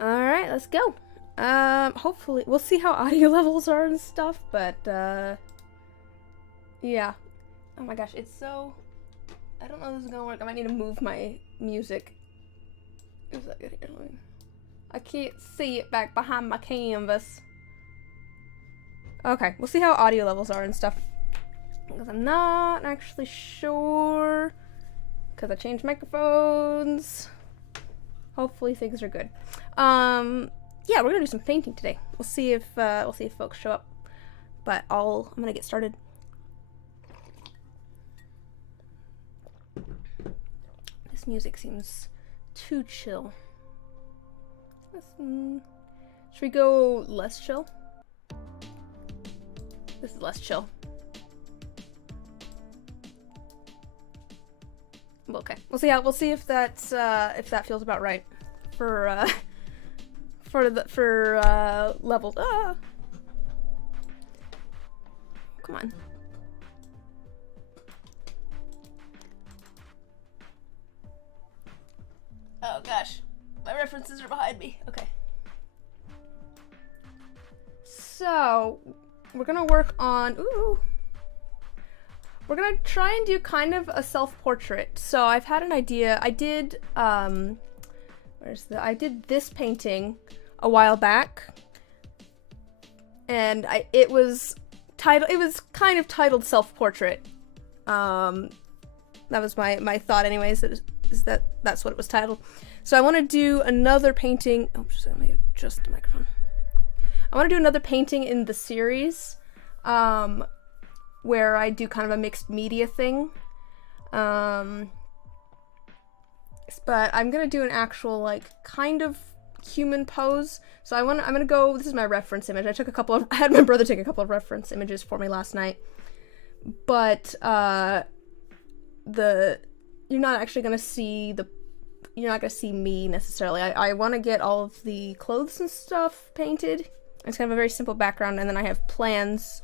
Alright, let's go. Hopefully, we'll see how audio levels are and stuff, but, yeah. Oh my gosh, it's so... I don't know if this is gonna work. I might need to move my music. Is that good? I can't see it back behind my canvas. Okay, we'll see how audio levels are and stuff. Because I'm not actually sure. Because I changed microphones. Hopefully things are good. Yeah, we're gonna do some painting today. We'll see if folks show up. But I'm gonna get started. This music seems too chill. Should we go less chill? This is less chill. Okay, we'll see if that's if that feels about right for levels. Come on. Oh gosh, my references are behind me. Okay. So we're gonna work on. We're gonna try and do kind of a self-portrait. So I've had an idea. I did I did this painting a while back, and it was kind of titled self-portrait. That was my thought, anyways. That's what it was titled. So I want to do another painting. Oh, let me adjust the microphone. I want to do another painting in the series. Where I do kind of a mixed media thing. But I'm gonna do an actual, like, kind of human pose. So I'm gonna go, this is my reference image. I had my brother take a couple of reference images for me last night. But, you're not actually gonna see you're not gonna see me necessarily. I wanna get all of the clothes and stuff painted. It's kind of a very simple background, and then I have plans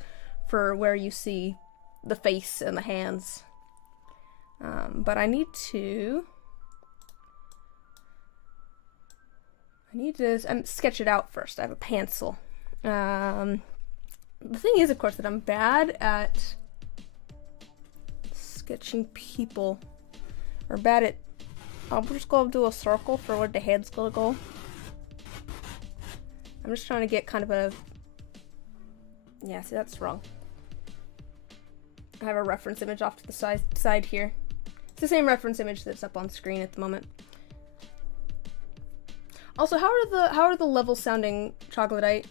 for where you see the face and the hands. But I need to sketch it out first. I have a pencil. The thing is, of course, that I'm bad at sketching people. Or bad at... I'll just go do a circle for where the head's gonna go. I'm just trying to get kind of a... Yeah, see, that's wrong. I have a reference image off to the side here. It's the same reference image that's up on screen at the moment. Also, how are the levels sounding, Chocolatite?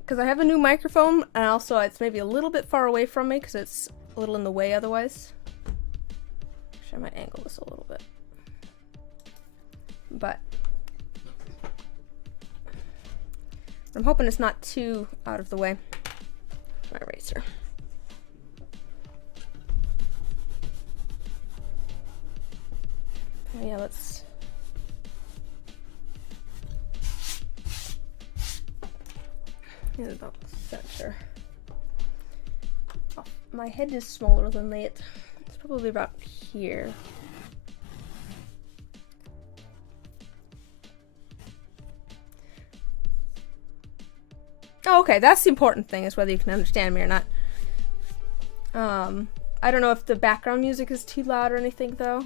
Because I have a new microphone, and also it's maybe a little bit far away from me because it's a little in the way otherwise. Actually, I might angle this a little bit. But I'm hoping it's not too out of the way. My eraser. Oh, yeah, let's... About center. Oh, my head is smaller than that. It's probably about here. Oh, okay, that's the important thing, is whether you can understand me or not. I don't know if the background music is too loud or anything, though.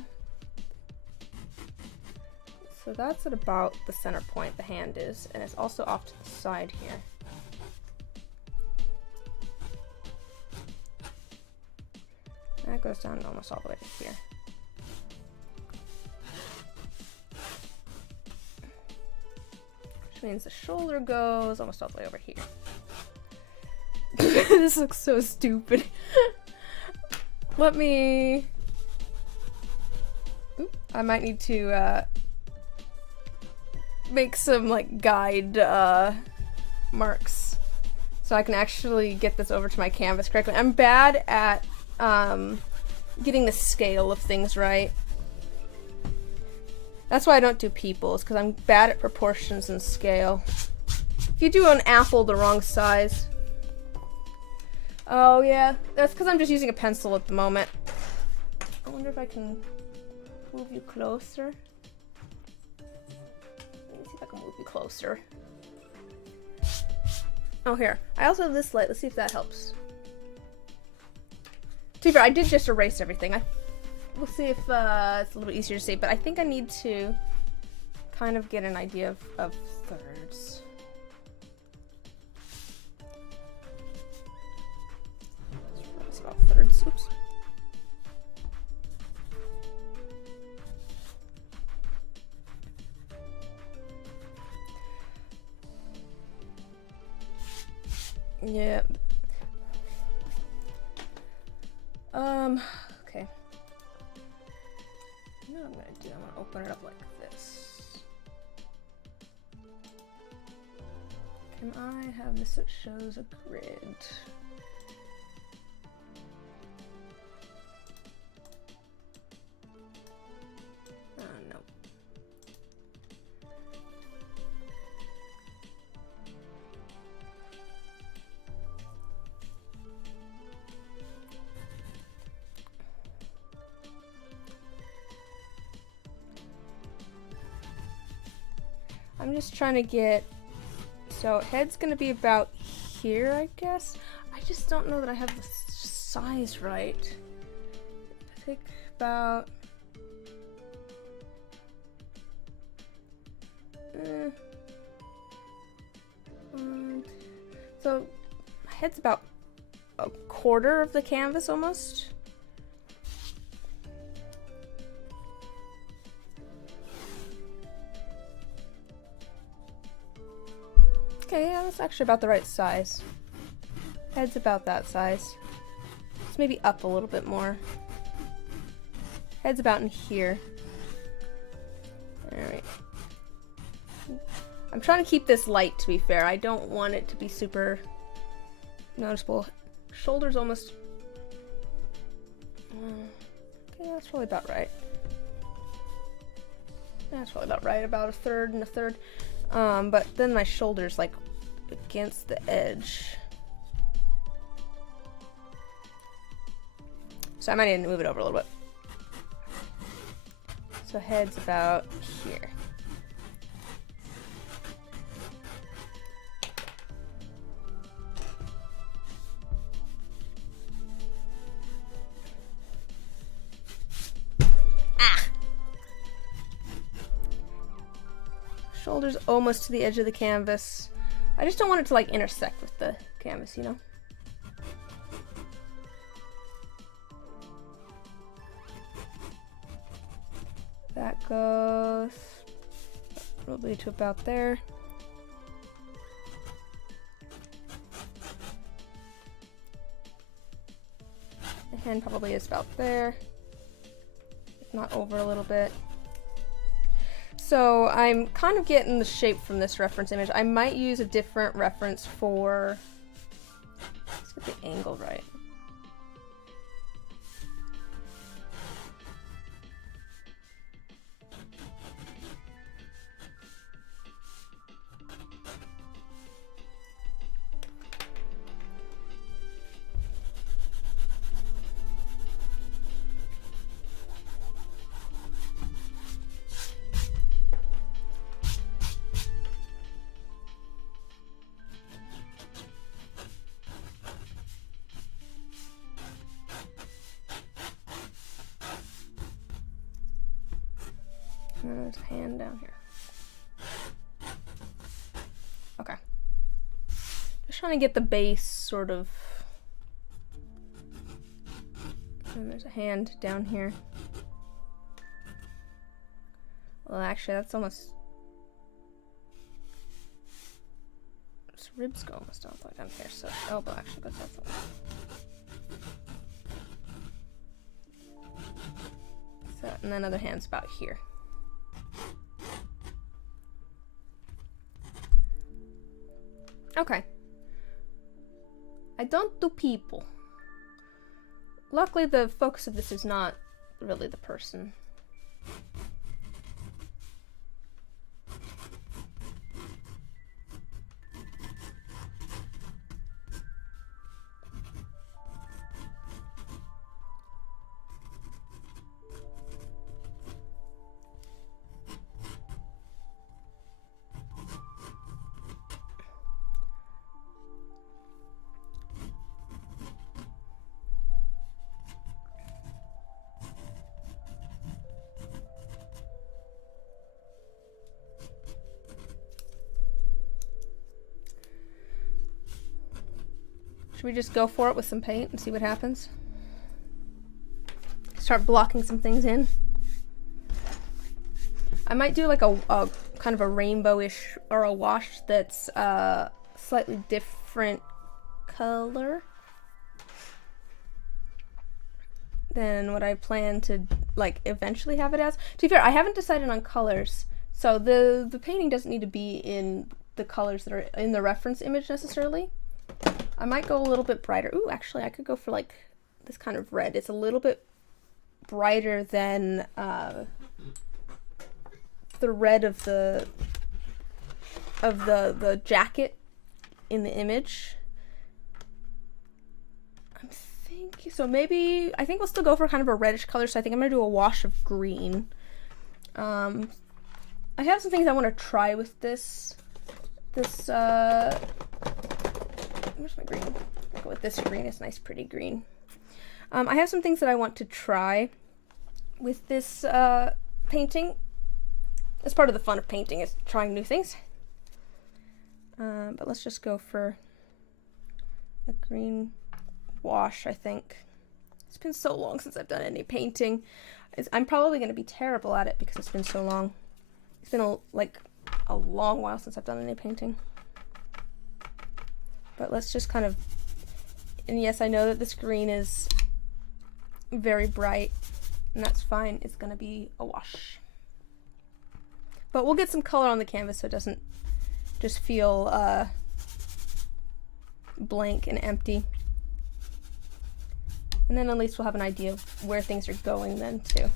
So that's at about the center point the hand is, and it's also off to the side here. That goes down almost all the way to here. Which means the shoulder goes almost all the way over here. This looks so stupid. Let me... Oop, I might need to make some, like, guide marks so I can actually get this over to my canvas correctly. I'm bad at getting the scale of things right. That's why I don't do people, is because I'm bad at proportions and scale. If you do an apple the wrong size... Oh yeah, that's because I'm just using a pencil at the moment. I wonder if I can move you closer. Let me see if I can move you closer. Oh, here. I also have this light. Let's see if that helps. To be fair, I did just erase everything. We'll see if it's a little bit easier to see, but I think I need to kind of get an idea of thirds. It's about thirds. Oops. Yeah. Okay. You know what I'm gonna do? I'm gonna open it up like this. Can I have this that shows a grid? No. I'm just trying to get, so head's gonna be about here, I guess. I just don't know that I have the size right. I think about, so head's about a quarter of the canvas almost. Okay, yeah, that's actually about the right size. Head's about that size. Let's maybe up a little bit more. Head's about in here. Alright. I'm trying to keep this light, to be fair. I don't want it to be super noticeable. Shoulders almost... okay, that's probably about right. That's probably about right. About a third and a third. But then my shoulder's like against the edge. So I might need to move it over a little bit. So head's about here. Shoulders almost to the edge of the canvas. I just don't want it to like intersect with the canvas, you know? That goes probably to about there. The hand probably is about there, if not over a little bit. So I'm kind of getting the shape from this reference image. I might use a different reference for, let's get the angle right. And there's a hand down here. Okay. Just trying to get the base sort of. And there's a hand down here. Well, actually, that's almost. Its ribs go almost all the way down here, so elbow actually goes that way. So, and then other hand's about here. Okay. I don't do people. Luckily, the focus of this is not really the person. Should we just go for it with some paint and see what happens? Start blocking some things in. I might do like a kind of a rainbowish or a wash that's slightly different color than what I plan to like eventually have it as. To be fair, I haven't decided on colors, so the painting doesn't need to be in the colors that are in the reference image necessarily. I might go a little bit brighter. Ooh, actually, I could go for like this kind of red. It's a little bit brighter than the red of the jacket in the image. I'm thinking so. Maybe I think we'll still go for kind of a reddish color. So I think I'm gonna do a wash of green. I have some things I want to try with this. Where's my green? I'll go with this green. It's nice, pretty green. I have some things that I want to try with this painting. That's part of the fun of painting, is trying new things. But let's just go for a green wash, I think. It's been so long since I've done any painting. I'm probably going to be terrible at it because it's been so long. It's been a long while since I've done any painting. But let's just kind of... And yes, I know that this green is very bright, and that's fine. It's going to be a wash. But we'll get some color on the canvas so it doesn't just feel blank and empty. And then at least we'll have an idea of where things are going then too.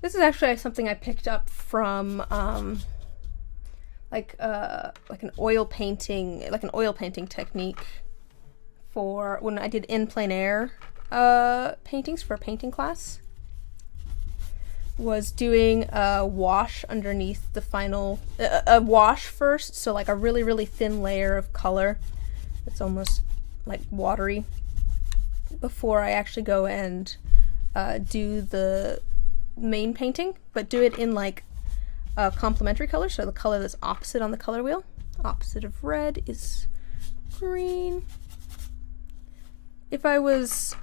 This is actually something I picked up from like an oil painting technique for when I did in plein air paintings for a painting class. Was doing a wash underneath the final, a wash first, so like a really, really thin layer of color. It's almost like watery before I actually go and do the main painting, but do it in like a complementary color, so the color that's opposite on the color wheel. Opposite of red is green. If I was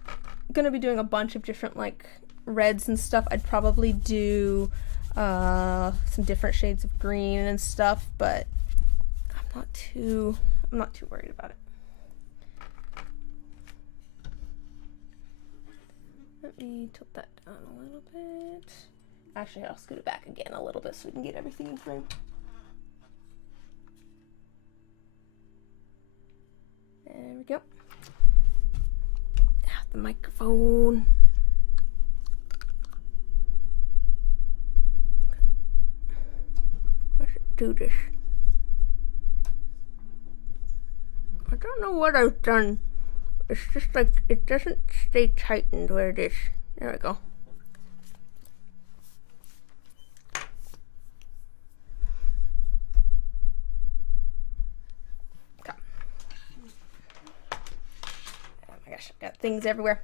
gonna be doing a bunch of different like reds and stuff, I'd probably do some different shades of green and stuff, but I'm not too worried about it. Let me tilt that down a little bit. Actually, I'll scoot it back again a little bit so we can get everything in frame. There we go. The microphone. Let's do this. I don't know what I've done. It's just like it doesn't stay tightened where it is. There we go. Okay. Oh my gosh, I've got things everywhere.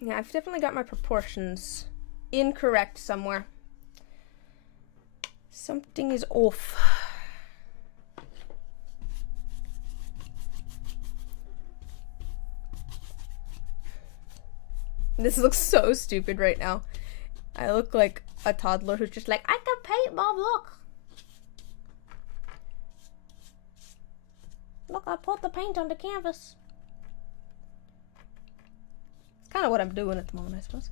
Yeah, I've definitely got my proportions incorrect somewhere. Something is off. This looks so stupid right now. I look like a toddler who's just like, I can paint, Mom, look. Look, I put the paint on the canvas. It's kind of what I'm doing at the moment, I suppose.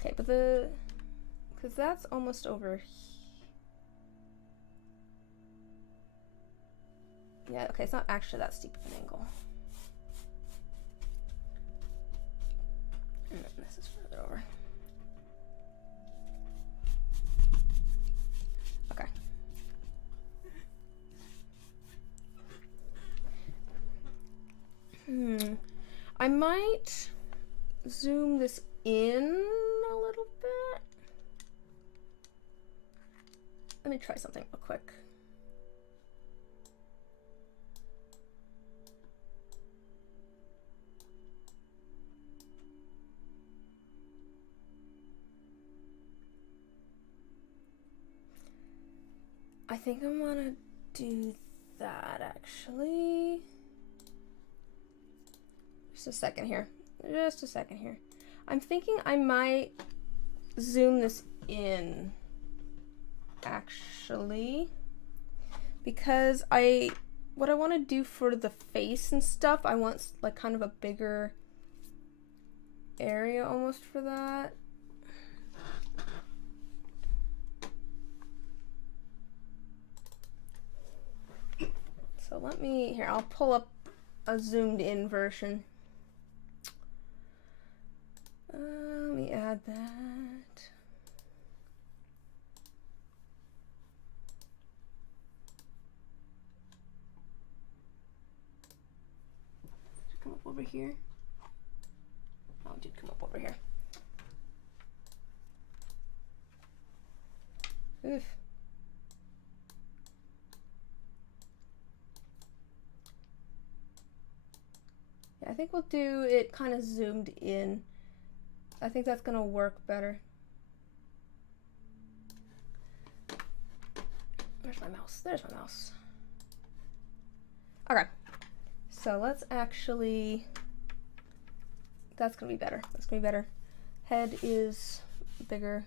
Okay, but because that's almost over here. Yeah, okay, it's not actually that steep of an angle. And then this is further over. Okay. I might zoom this in a little bit. Let me try something real quick. think I'm gonna do that actually. Just a second here. Just a second here. I'm thinking I might zoom this in actually, because what I want to do for the face and stuff, I want like kind of a bigger area almost for that. So let me, here, I'll pull up a zoomed in version. Let me add that. Come up over here. Oh, it did come up over here. Oof. Yeah, I think we'll do it kind of zoomed in. I think that's gonna work better. Where's my mouse? There's my mouse. Okay. So let's actually, that's gonna be better. That's gonna be better. Head is bigger.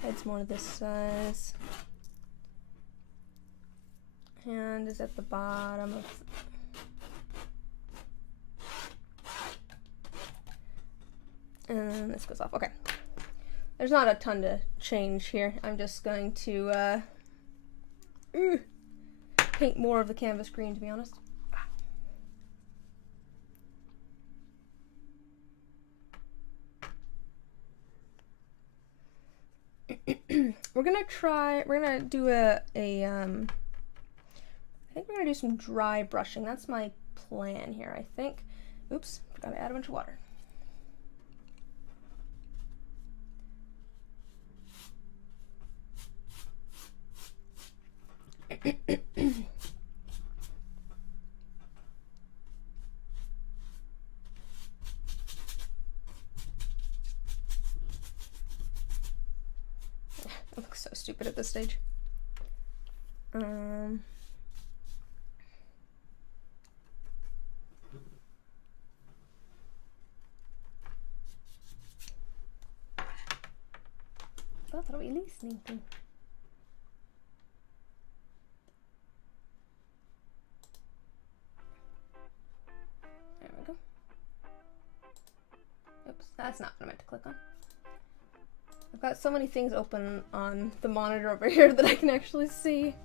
Head's more this size. Hand is at the bottom of and this goes off. Okay. There's not a ton to change here. I'm just going to paint more of the canvas green, to be honest. We're gonna do I think we're gonna do some dry brushing. That's my plan here, I think. Oops, forgot to add a bunch of water. I look so stupid at this stage. I thought we listening to. There we go. Oops, that's not what I meant to click on. I've got so many things open on the monitor over here that I can actually see.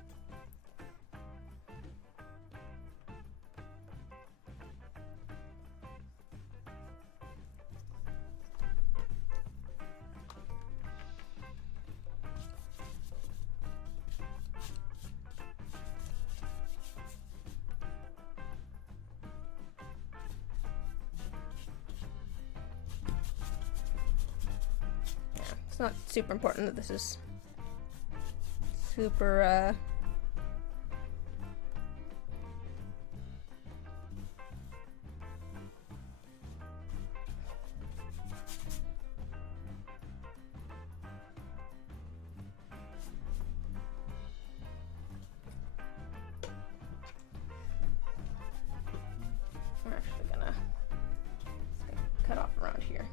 It's not super important that this is super we're actually gonna cut off around here.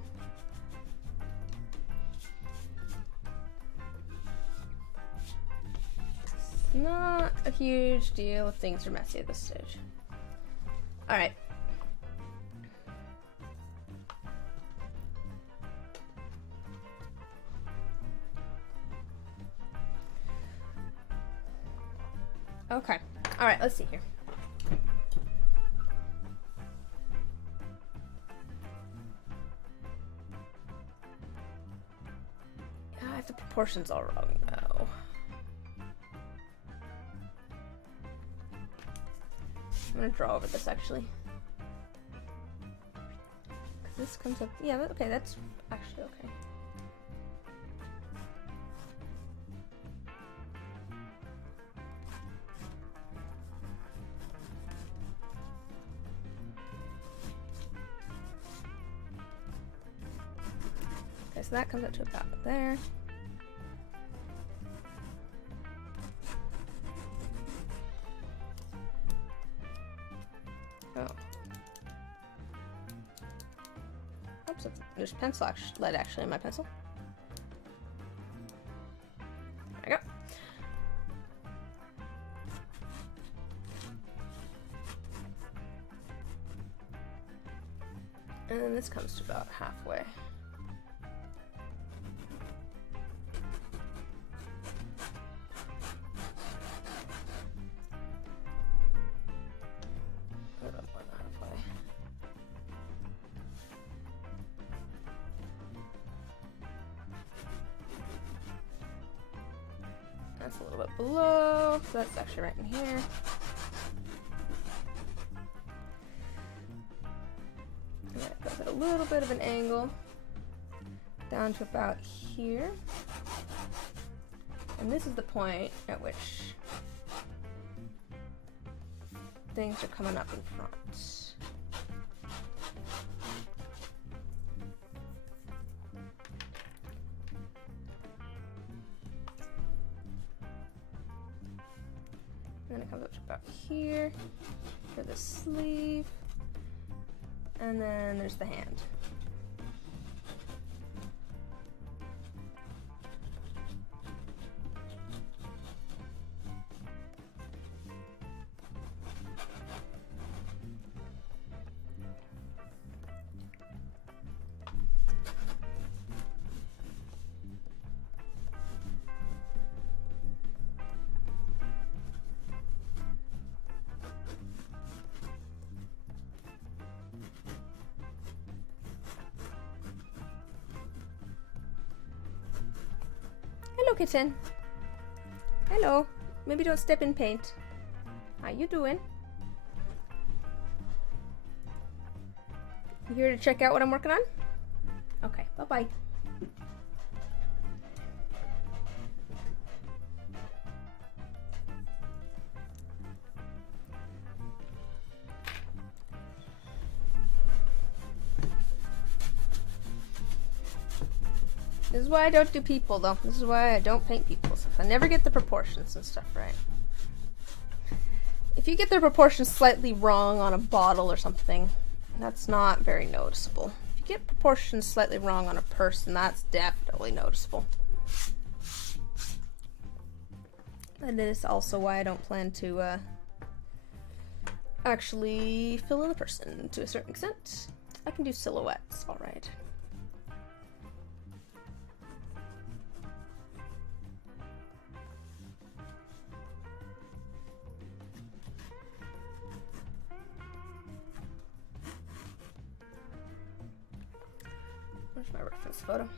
Not a huge deal if things are messy at this stage. All right. Okay. All right, let's see here. I have the proportions all wrong now. I'm gonna draw over this actually. 'Cause this comes up, yeah, okay, that's actually okay. Okay, so that comes up to about there. Oh. Oops, there's pencil lead actually in my pencil. There we go. And then this comes to about halfway. That's a little bit below, so that's actually right in here. And then it goes at a little bit of an angle down to about here. And this is the point at which things are coming up in front. And then it comes up to about here for the sleeve, and then there's the hand. Hello, kitten. Hello. Maybe don't step in paint. How you doing? You here to check out what I'm working on? Okay, bye-bye. This is why I don't do people, though. This is why I don't paint people. I never get the proportions and stuff right. If you get the proportions slightly wrong on a bottle or something, that's not very noticeable. If you get proportions slightly wrong on a person, that's definitely noticeable. And it is also why I don't plan to actually fill in the person to a certain extent. I can do silhouettes, alright. Where's my reference photo?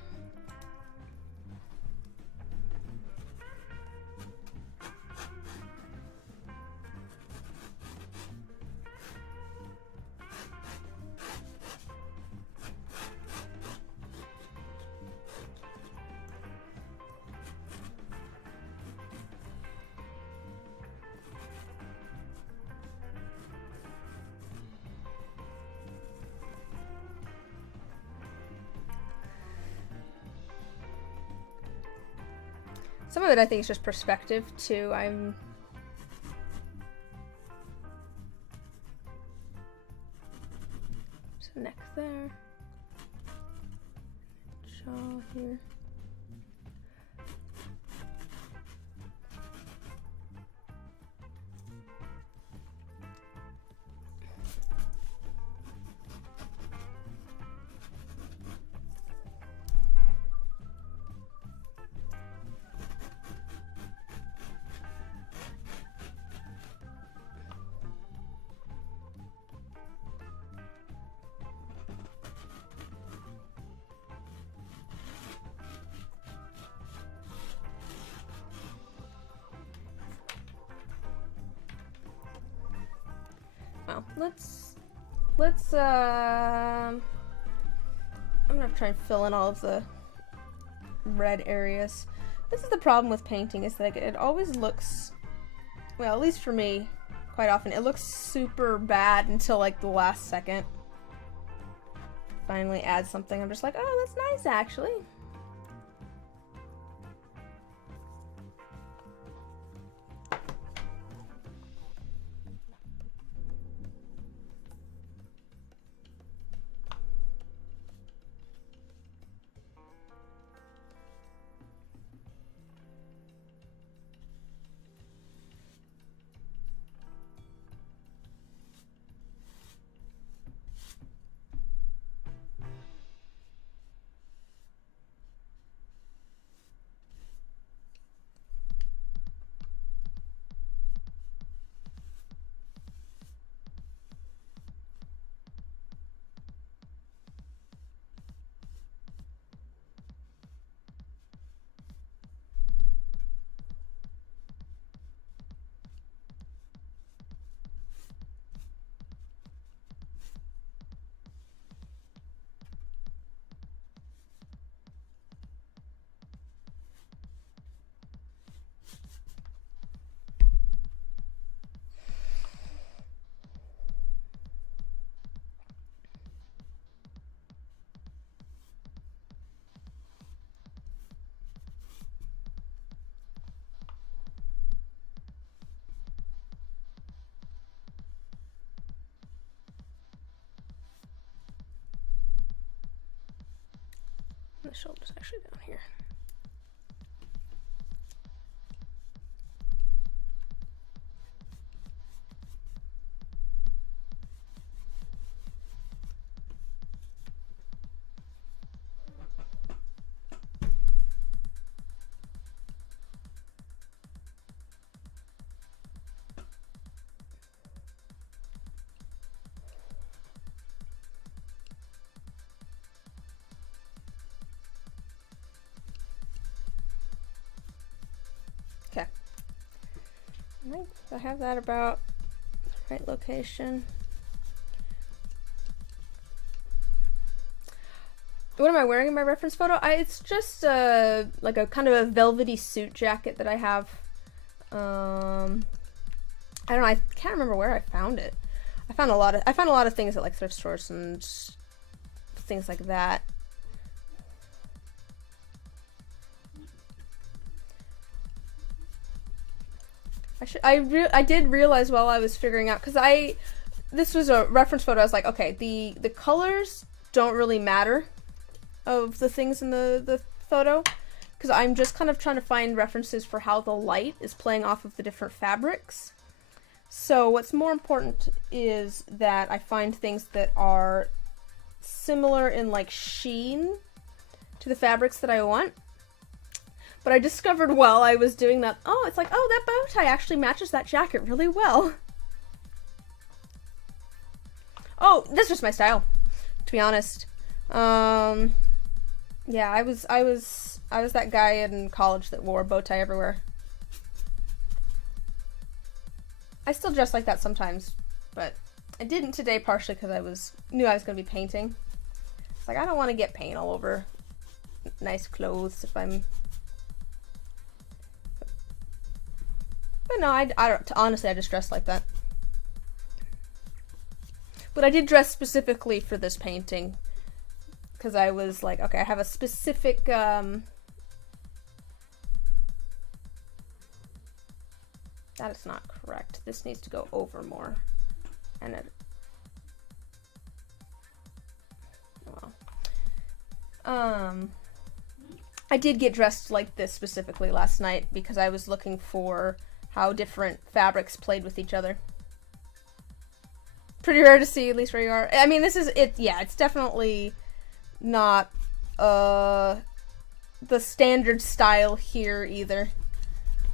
Some of it I think is just perspective too. So neck there, jaw here. Well, I'm gonna try and fill in all of the red areas. This is the problem with painting, is that it always looks, well, at least for me, quite often, it looks super bad until like the last second. Finally add something, I'm just like, oh, that's nice actually. The shoulder's actually down here. Okay. I have that about the right location. What am I wearing in my reference photo? It's just like a kind of a velvety suit jacket that I have. I don't know. I can't remember where I found it. I found a lot of things at like thrift stores and things like that. I did realize while I was figuring out, because this was a reference photo. I was like, okay, the colors don't really matter of the things in the photo, because I'm just kind of trying to find references for how the light is playing off of the different fabrics. So what's more important is that I find things that are similar in like sheen to the fabrics that I want. But I discovered while I was doing that, oh, it's like, oh, that bow tie actually matches that jacket really well. Oh, that's just my style, to be honest. Yeah, I was that guy in college that wore a bow tie everywhere. I still dress like that sometimes, but I didn't today, partially because I knew I was going to be painting. It's like, I don't want to get paint all over nice clothes if I'm... But no, honestly, I just dress like that. But I did dress specifically for this painting, because I was like, okay, I have a specific, that is not correct. This needs to go over more. And it... Well. I did get dressed like this specifically last night because I was looking for how different fabrics played with each other. Pretty rare to see, at least where you are. I mean, this is it. Yeah, it's definitely not the standard style here either.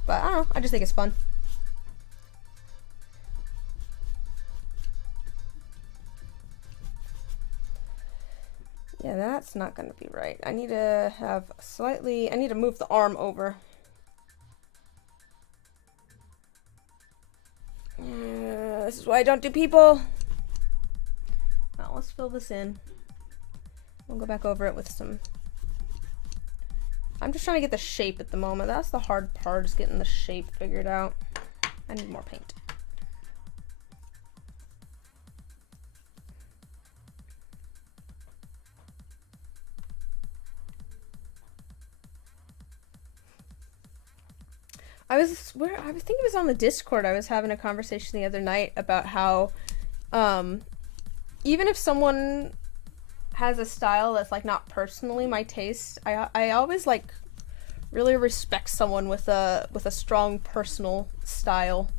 But I don't know. I just think it's fun. Yeah, that's not gonna be right. I need to have slightly. I need to move the arm over. This is why I don't do people. Well, let's fill this in. We'll go back over it with some... I'm just trying to get the shape at the moment. That's the hard part, is getting the shape figured out. I need more paint. I think it was on the Discord. I was having a conversation the other night about how even if someone has a style that's like not personally my taste, I always like really respect someone with a strong personal style.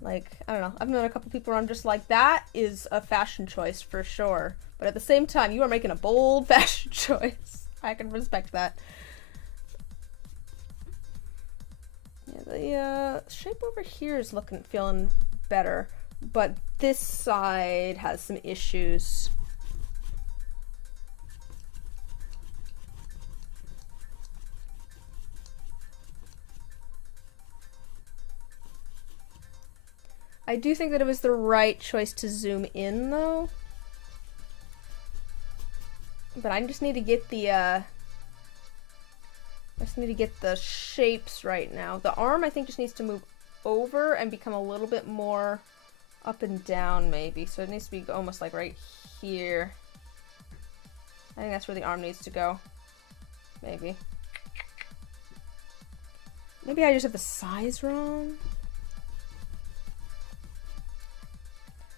Like, I don't know, I've known a couple people where I'm just like, that is a fashion choice for sure, but at the same time you are making a bold fashion choice. I can respect that. Yeah, the shape over here is feeling better, but this side has some issues. I do think that it was the right choice to zoom in, though. But I just need to get the shapes right now. The arm, I think, just needs to move over and become a little bit more up and down, maybe. So it needs to be almost like right here. I think that's where the arm needs to go. Maybe. Maybe I just have the size wrong.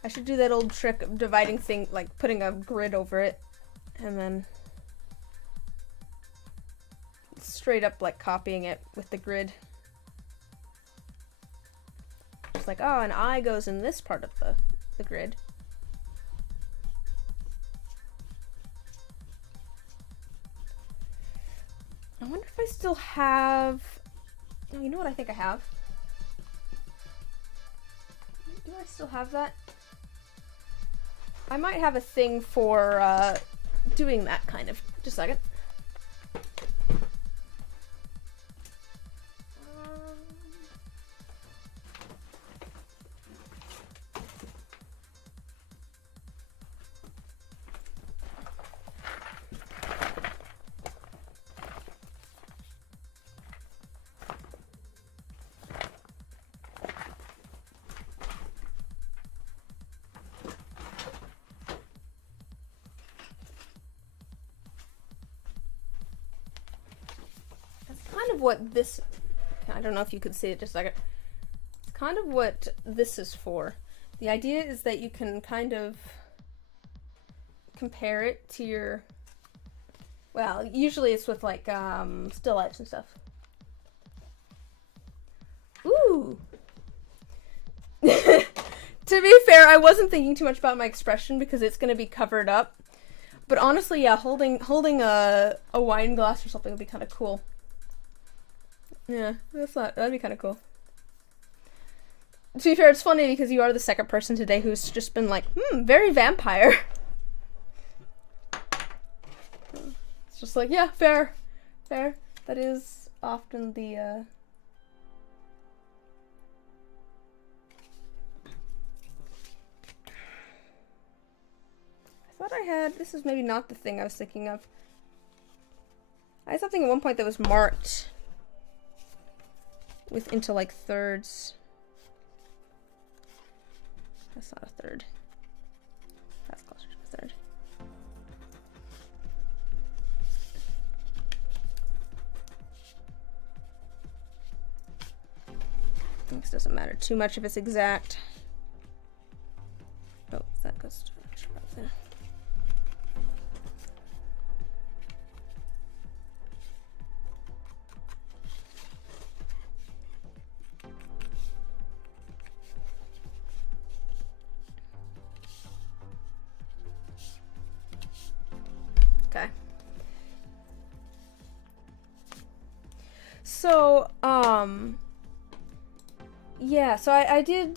I should do that old trick of dividing thing, like putting a grid over it, and then straight up like copying it with the grid. Just like, oh, an eye goes in this part of the grid. I wonder if I still have... Oh, you know what I think I have? Do I still have that? I might have a thing for doing that kind of. Just a second. What this, I don't know if you could see it just a second. It's kind of what this is for. The idea is that you can kind of compare it to your, well, usually it's with like still lifes and stuff. Ooh. To be fair, I wasn't thinking too much about my expression because it's going to be covered up. But honestly, yeah, holding a wine glass or something would be kind of cool. Yeah, that'd be kind of cool. To be fair, it's funny because you are the second person today who's just been like, very vampire. It's just like, yeah, fair. That is often the, I thought I had, this is maybe not the thing I was thinking of. I had something at one point that was marked into like thirds. That's not a third. That's closer to a third. This doesn't matter too much if it's exact. Oh, that goes to about there. Okay. So, yeah, so I did,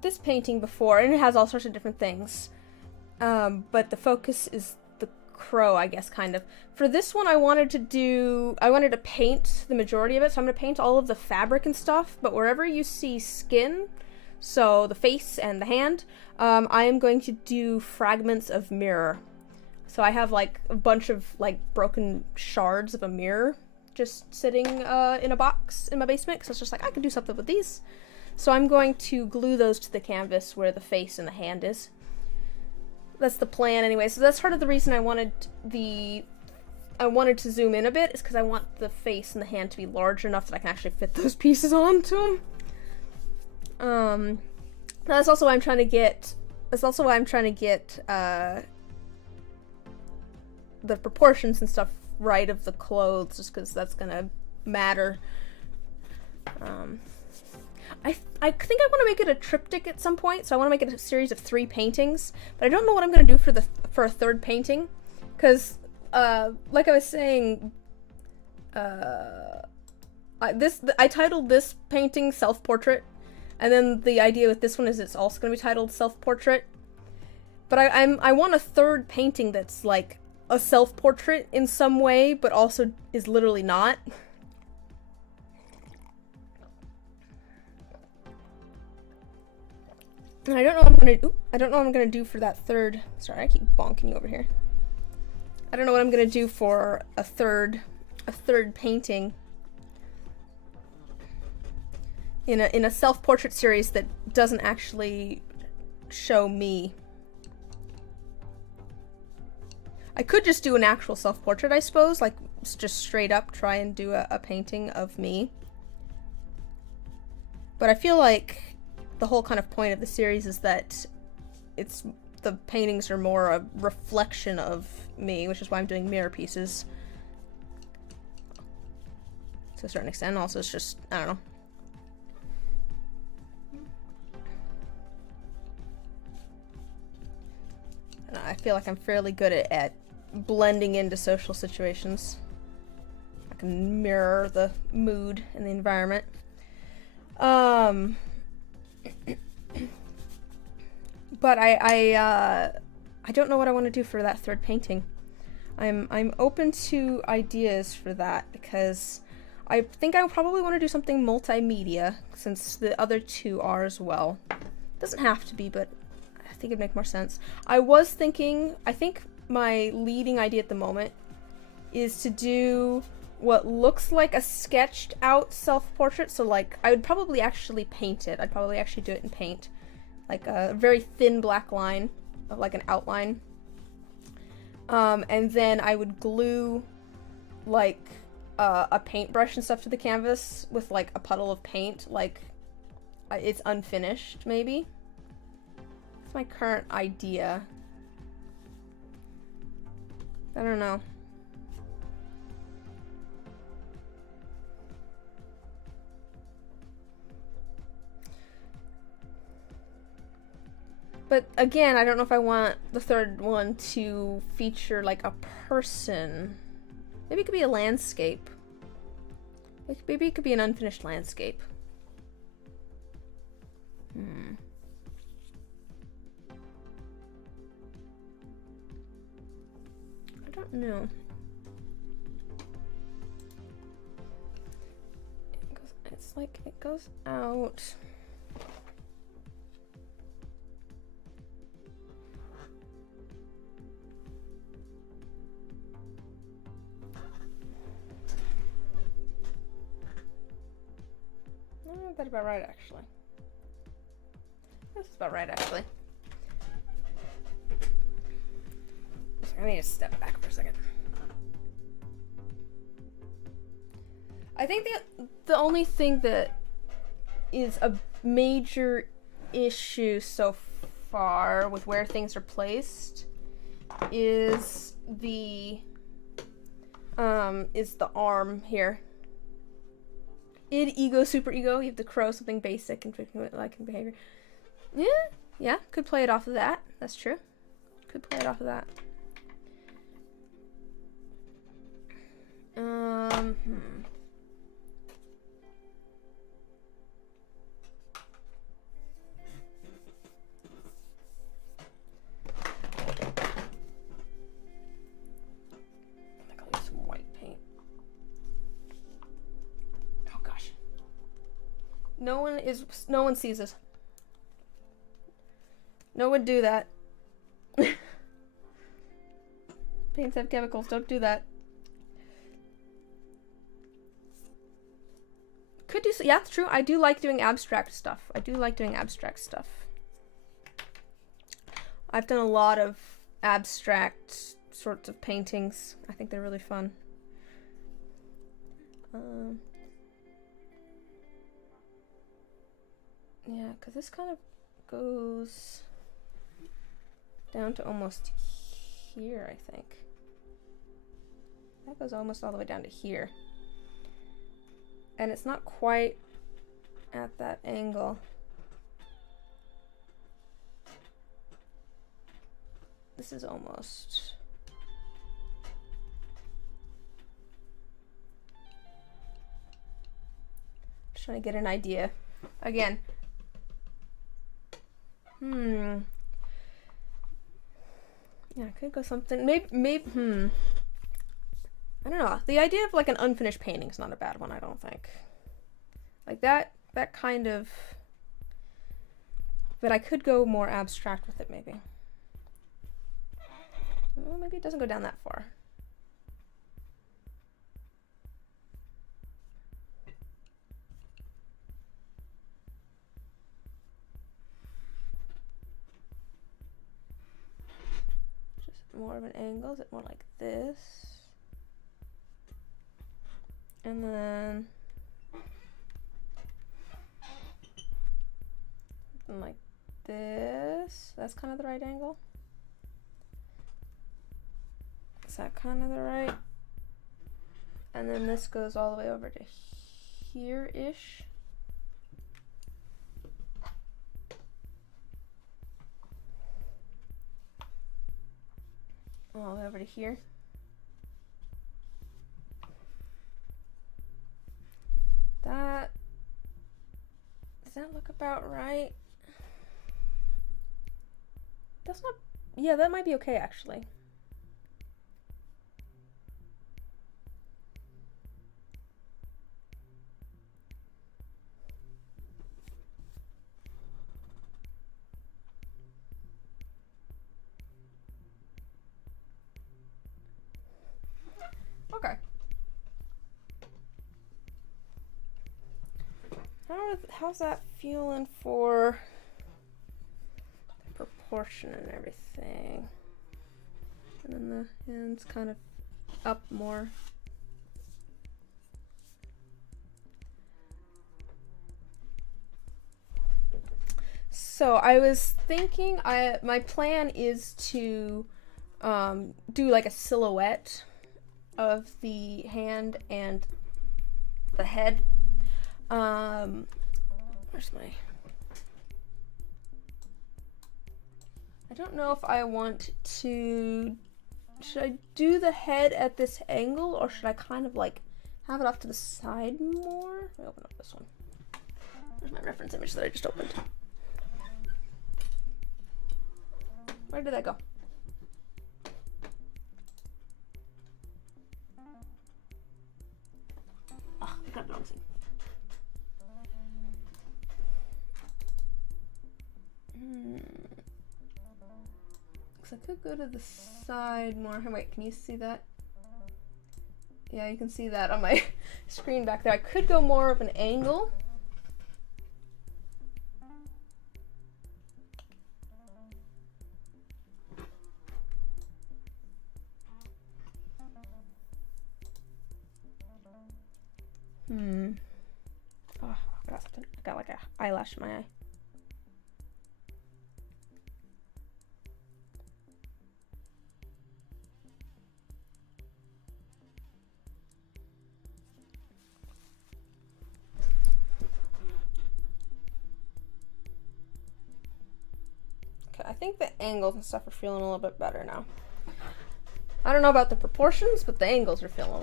this painting before, and it has all sorts of different things. But the focus is the crow, I guess, kind of. For this one, I wanted to paint the majority of it, so I'm going to paint all of the fabric and stuff, but wherever you see skin, so the face and the hand, I am going to do fragments of mirror. So I have like a bunch of like broken shards of a mirror just sitting in a box in my basement, because it's just like, I could do something with these. So I'm going to glue those to the canvas where the face and the hand is. That's the plan anyway. So that's part of the reason I wanted to zoom in a bit, is because I want the face and the hand to be large enough that I can actually fit those pieces onto them. That's also why I'm trying to get the proportions and stuff right of the clothes, just because that's gonna matter. I think I want to make it a triptych at some point, so I want to make it a series of 3 paintings, but I don't know what I'm gonna do for a third painting, because like I was saying, I titled this painting Self-Portrait, and then the idea with this one is it's also gonna be titled Self-Portrait. But I want a third painting that's like a self-portrait in some way, but also is literally not. And I don't know what I'm gonna do for that third. Sorry, I keep bonking you over here. I don't know what I'm gonna do for a third painting in a self-portrait series that doesn't actually show me. I could just do an actual self-portrait, I suppose, like just straight up try and do a painting of me. But I feel like the whole kind of point of the series is that the paintings are more a reflection of me, which is why I'm doing mirror pieces. to a certain extent. Also, it's just, I don't know. I feel like I'm fairly good at blending into social situations. I can mirror the mood and the environment. But I don't know what I want to do for that third painting. I'm open to ideas for that because I think I probably want to do something multimedia since the other two are as well. Doesn't have to be, but I think it'd make more sense. I was thinking, I think my leading idea at the moment is to do what looks like a sketched out self-portrait. So like, I would probably actually paint it. I'd probably actually do it in paint. Like a very thin black line of like an outline. And then I would glue like a paintbrush and stuff to the canvas with like a puddle of paint. Like it's unfinished maybe. That's my current idea. I don't know. But again, I don't know if I want the third one to feature like a person. Maybe it could be a landscape. Maybe it could be an unfinished landscape. I don't know. It's like it goes out. That's about right, actually. That's about right, actually. I need to step back for a second. I think the only thing that is a major issue so far with where things are placed is the arm here. Id, ego, super ego. You have to crow something basic and like in behavior. Yeah, could play it off of that. That's true. Could play it off of that. No one sees us. No one do that. Paints have chemicals, don't do that. Could do so, yeah, true. I do like doing abstract stuff. I've done a lot of abstract sorts of paintings. I think they're really fun. Yeah, because this kind of goes down to almost here, I think. That goes almost all the way down to here. And it's not quite at that angle. This is almost... Just trying to get an idea. Again. Yeah, I could go something. Maybe. I don't know. The idea of like an unfinished painting is not a bad one, I don't think. Like that kind of. But I could go more abstract with it, maybe. Well, maybe it doesn't go down that far. More of an angle. Is it more like this? And then something like this. That's kind of the right angle. Is that kind of the right? And then this goes all the way over to here-ish. All the way over to here. Does that look about right? That's not, yeah, that might be okay actually. Okay. How's that feeling for proportion and everything? And then the hands kind of up more. So I was thinking, my plan is to do like a silhouette of the hand and the head. Where's my... I don't know if I want to... Should I do the head at this angle, or should I kind of like have it off to the side more? Let me open up this one. There's my reference image that I just opened. Where did that go? Oh, I got the wrong thing. I could go to the side more. Wait, can you see that? Yeah, you can see that on my screen back there. I could go more of an angle. Oh, I got something. I got like an eyelash in my eye. I think the angles and stuff are feeling a little bit better now. I don't know about the proportions, but the angles are feeling a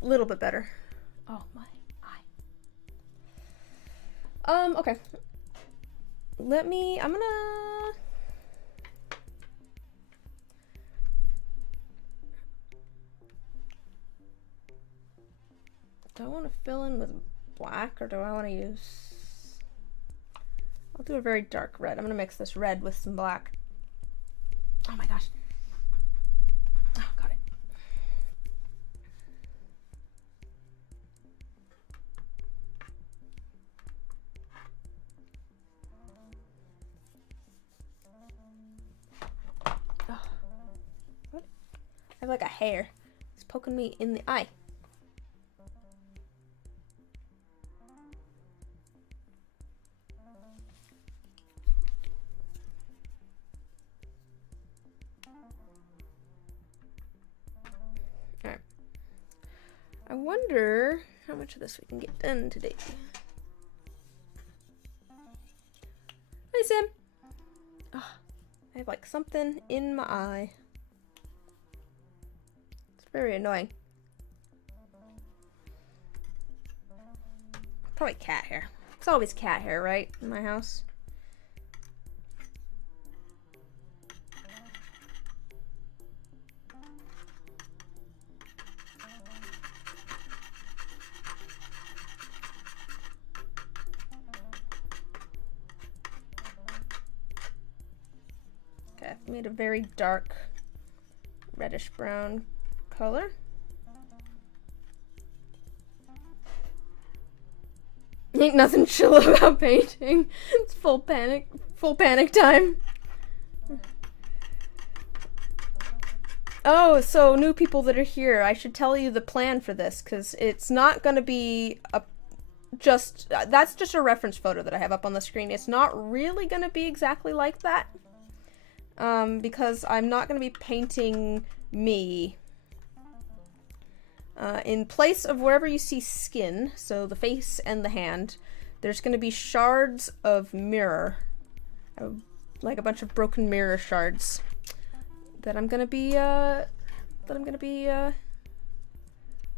little bit better. Oh, my eye. Okay. I'm gonna... Do I want to fill in with black, or do I want to use... I'll do a very dark red. I'm gonna mix this red with some black. Oh my gosh. Oh, got it. Oh. What? I have like a hair. It's poking me in the eye. I wonder how much of this we can get done today. Hi, Sam. Oh, I have like something in my eye. It's very annoying. Probably cat hair. It's always cat hair, right? In my house. Made a very dark reddish brown color. Ain't nothing chill about painting. It's full panic time. Oh, so new people that are here, I should tell you the plan for this, because it's not going to be that's just a reference photo that I have up on the screen. It's not really going to be exactly like that. Because I'm not going to be painting me. In place of wherever you see skin, so the face and the hand, there's going to be shards of mirror, like a bunch of broken mirror shards that I'm going to be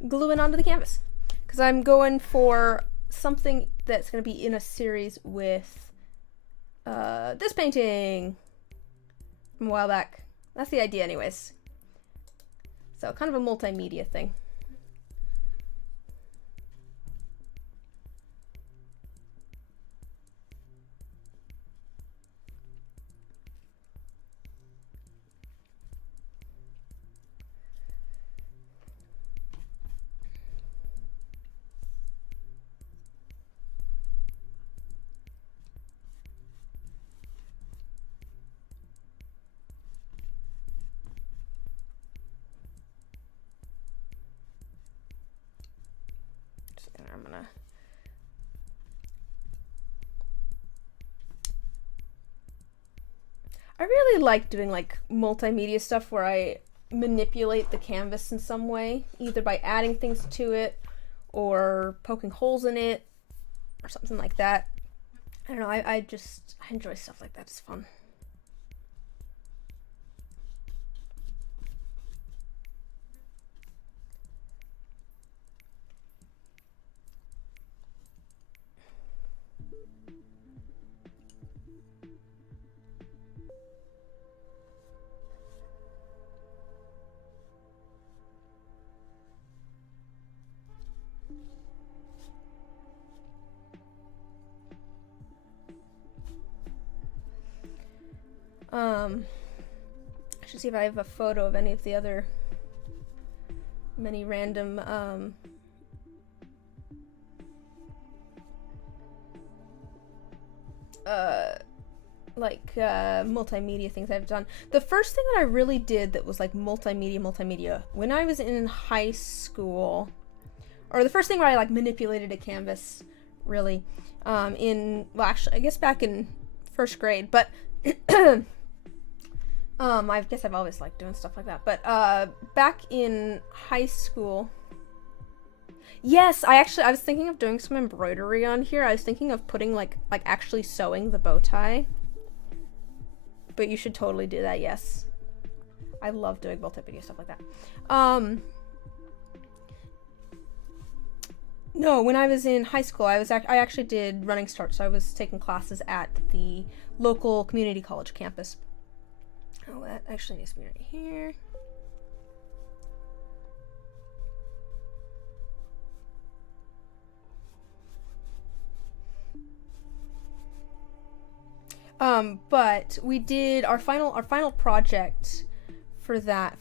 gluing onto the canvas, because I'm going for something that's going to be in a series with this painting from a while back. That's the idea anyways. So kind of a multimedia thing. I'm gonna I really like doing like multimedia stuff where I manipulate the canvas in some way, either by adding things to it or poking holes in it or something like that. I don't know, I enjoy stuff like that. It's fun. I should see if I have a photo of any of the other many random multimedia things I've done. The first thing that I really did that was like multimedia when I was in high school, or the first thing where I like manipulated a canvas really, actually I guess back in first grade, but I guess I've always liked doing stuff like that, but back in high school, yes, I was thinking of doing some embroidery on here. I was thinking of putting like actually sewing the bow tie, but you should totally do that. Yes, I love doing multimedia stuff like that. No, when I was in high school, I actually did running start, so I was taking classes at the local community college campus. Oh, that actually needs to be right here. But we did our final project for that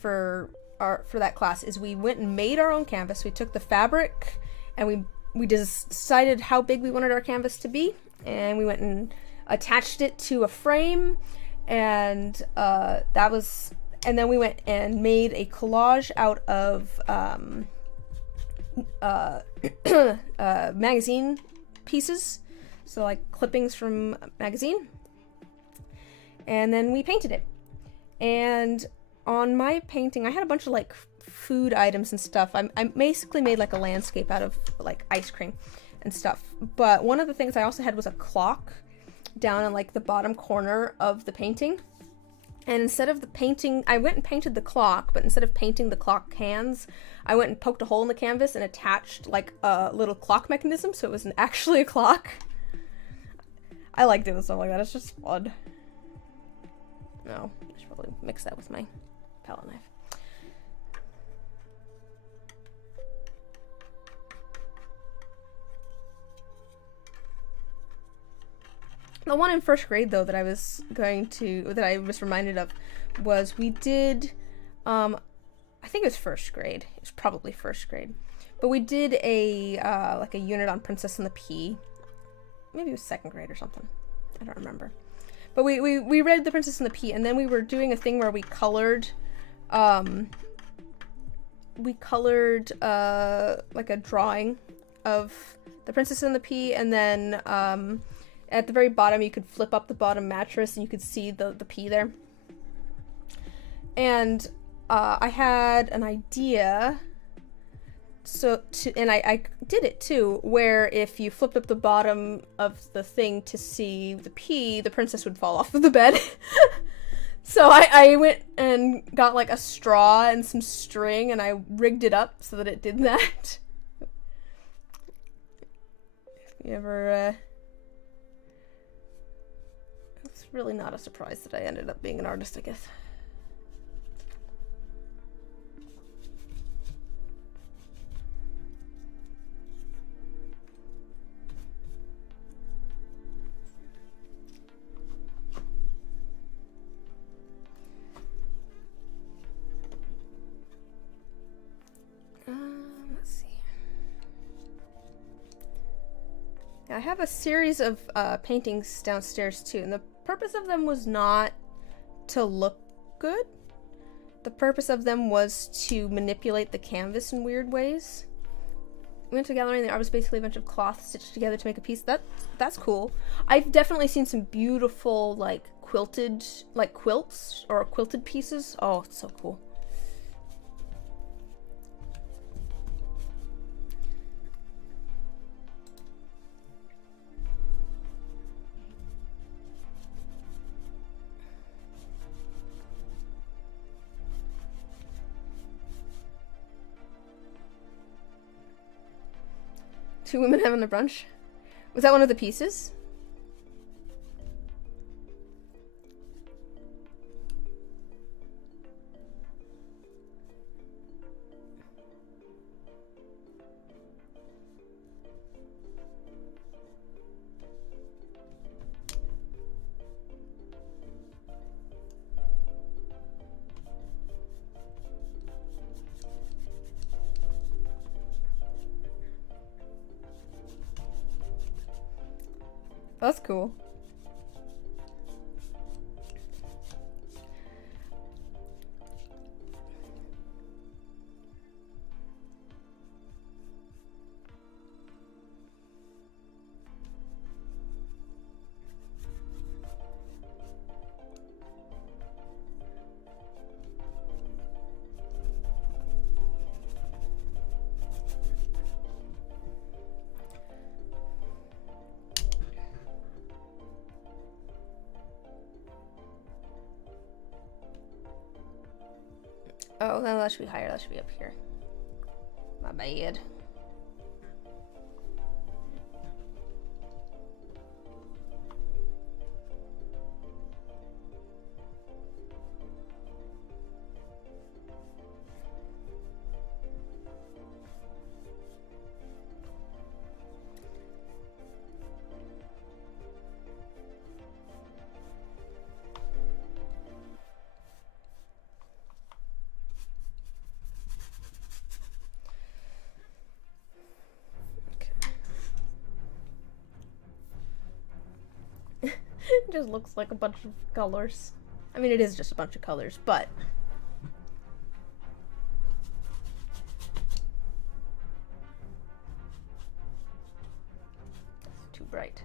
class is we went and made our own canvas. We took the fabric and we decided how big we wanted our canvas to be, and we went and attached it to a frame, and then we went and made a collage out of magazine pieces, so like clippings from magazine, and then we painted it. And on my painting I had a bunch of like food items and stuff. I basically made like a landscape out of like ice cream and stuff, but one of the things I also had was a clock down in like the bottom corner of the painting, and instead of the painting, I went and painted the clock, but instead of painting the clock hands, I went and poked a hole in the canvas and attached like a little clock mechanism, so it was actually a clock. I like doing stuff like that, it's just fun. No, I should probably mix that with my palette knife. The one in first grade, though, that I was reminded of was we did, I think it was first grade. It was probably first grade. But we did a unit on Princess and the Pea. Maybe it was second grade or something. I don't remember. But we read The Princess and the Pea, and then we were doing a thing where we colored, like a drawing of The Princess and the Pea, and then, at the very bottom, you could flip up the bottom mattress and you could see the pea there. And I had an idea and I did it too, where if you flipped up the bottom of the thing to see the P, the princess would fall off of the bed. So I went and got like a straw and some string and I rigged it up so that it did that. If you ever, it's really not a surprise that I ended up being an artist, I guess. Let's see. I have a series of paintings downstairs too, and the purpose of them was not to look good. The purpose of them was to manipulate the canvas in weird ways. We went to a gallery and the art was basically a bunch of cloth stitched together to make a piece. That's cool. I've definitely seen some beautiful like quilted, like quilts or quilted pieces. Oh, it's so cool. Two women having a brunch. Was that one of the pieces? That's cool. Oh, no, that should be higher. That should be up here. My bad. It just looks like a bunch of colors. I mean, it is just a bunch of colors, but it's too bright.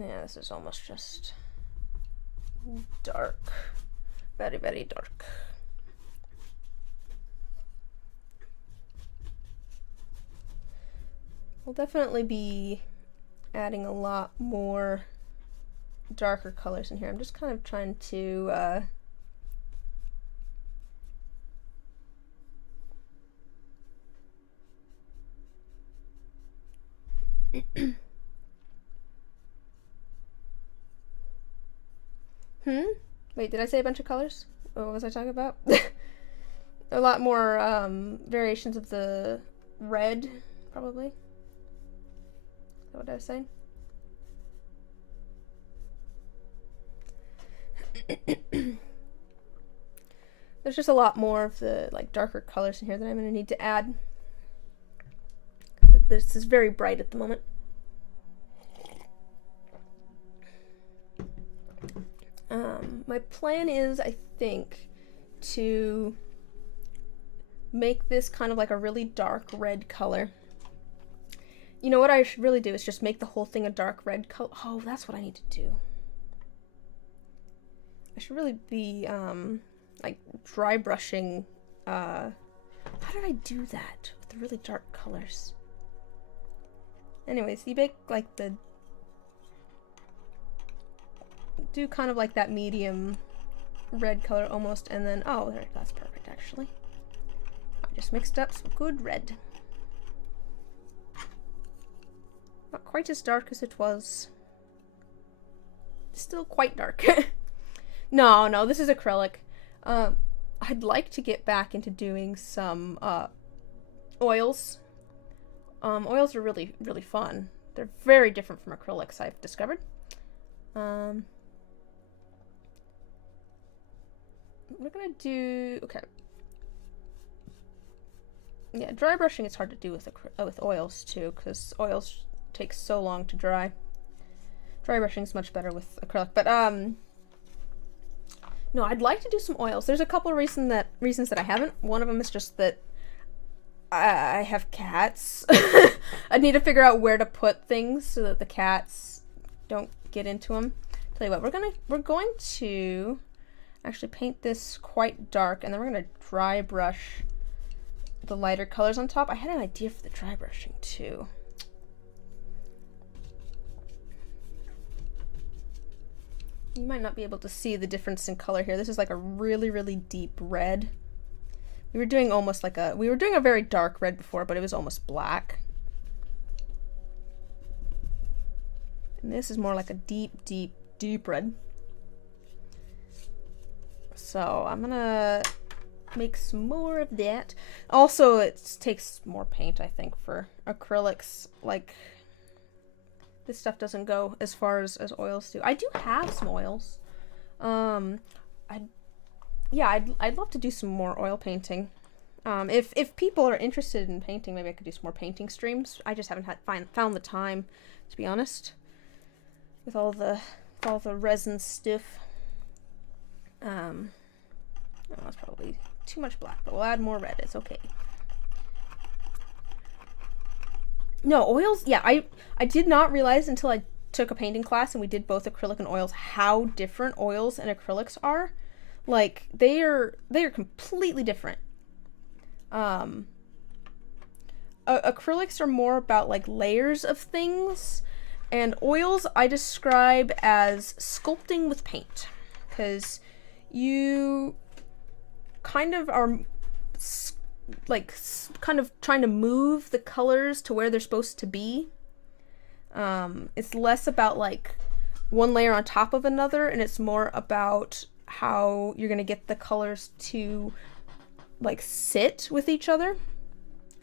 Yeah, this is almost just dark. Very, very dark. We'll definitely be adding a lot more darker colors in here. I'm just kind of trying to Wait, did I say a bunch of colors? What was I talking about? A lot more variations of the red, probably. Is that what I was saying? There's just a lot more of the like darker colors in here that I'm going to need to add. This is very bright at the moment. My plan is, I think, to make this kind of like a really dark red color. You know what I should really do is just make the whole thing a dark red color. Oh, that's what I need to do. I should really be, like, dry brushing, how did I do that with the really dark colors? Anyways, you make, like, do kind of like that medium red color almost, and then, oh, there, that's perfect, actually. I just mixed up some good red. Not quite as dark as it was. Still quite dark. No, this is acrylic. I'd like to get back into doing some oils. Oils are really, really fun. They're very different from acrylics, I've discovered. We're gonna do, okay. Yeah, dry brushing is hard to do with oils too, because oils take so long to dry. Dry brushing is much better with acrylic, but no, I'd like to do some oils. There's a couple of reasons that I haven't. One of them is just that I have cats. I need to figure out where to put things so that the cats don't get into them. Tell you what, we're going to actually paint this quite dark, and then we're gonna dry brush the lighter colors on top. I had an idea for the dry brushing too. You might not be able to see the difference in color here. This is like a really, really deep red. We were doing almost like we were doing a very dark red before, but it was almost black. And this is more like a deep, deep, deep red. So I'm gonna make some more of that. Also, it takes more paint, I think, for acrylics. Like, this stuff doesn't go as far as oils do. I do have some oils. I'd love to do some more oil painting. If people are interested in painting, maybe I could do some more painting streams. I just haven't found the time, to be honest, with all the resin stuff. Oh, that's probably too much black, but we'll add more red. It's okay. No, oils, yeah, I did not realize until I took a painting class and we did both acrylic and oils how different oils and acrylics are. Like, they are completely different. Acrylics are more about, like, layers of things, and oils I describe as sculpting with paint, because you kind of are like kind of trying to move the colors to where they're supposed to be. It's less about like one layer on top of another, and it's more about how you're gonna get the colors to like sit with each other.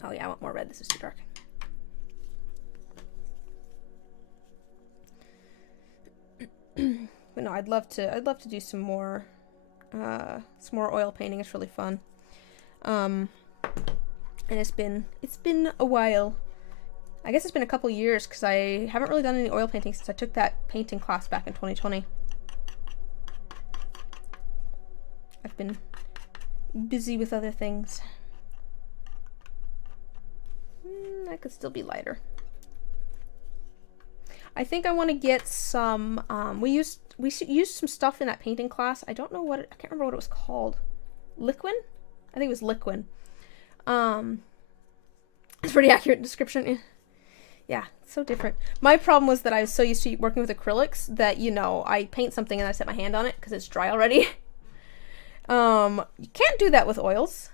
Oh yeah, I want more red. This is too dark. But no, I'd love to do some more oil painting. It's really fun. And it's been a while. I guess it's been a couple years because I haven't really done any oil painting since I took that painting class back in 2020. I've been busy with other things. I could still be lighter. I think I want to get some, we used some stuff in that painting class. I don't know what I can't remember what it was called. Liquin? I think it was liquin. It's a pretty accurate description. Yeah, it's so different. My problem was that I was so used to working with acrylics that, you know, I paint something and I set my hand on it because it's dry already. You can't do that with oils.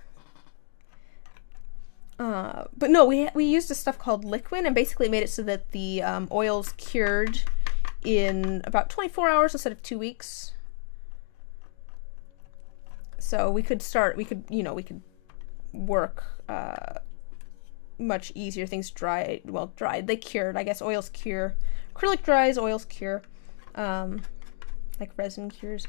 But no, we used a stuff called liquin, and basically made it so that the oils cured in about 24 hours instead of 2 weeks. So we could work much easier. Things dried. They cured. I guess oils cure. Acrylic dries, oils cure. Like resin cures.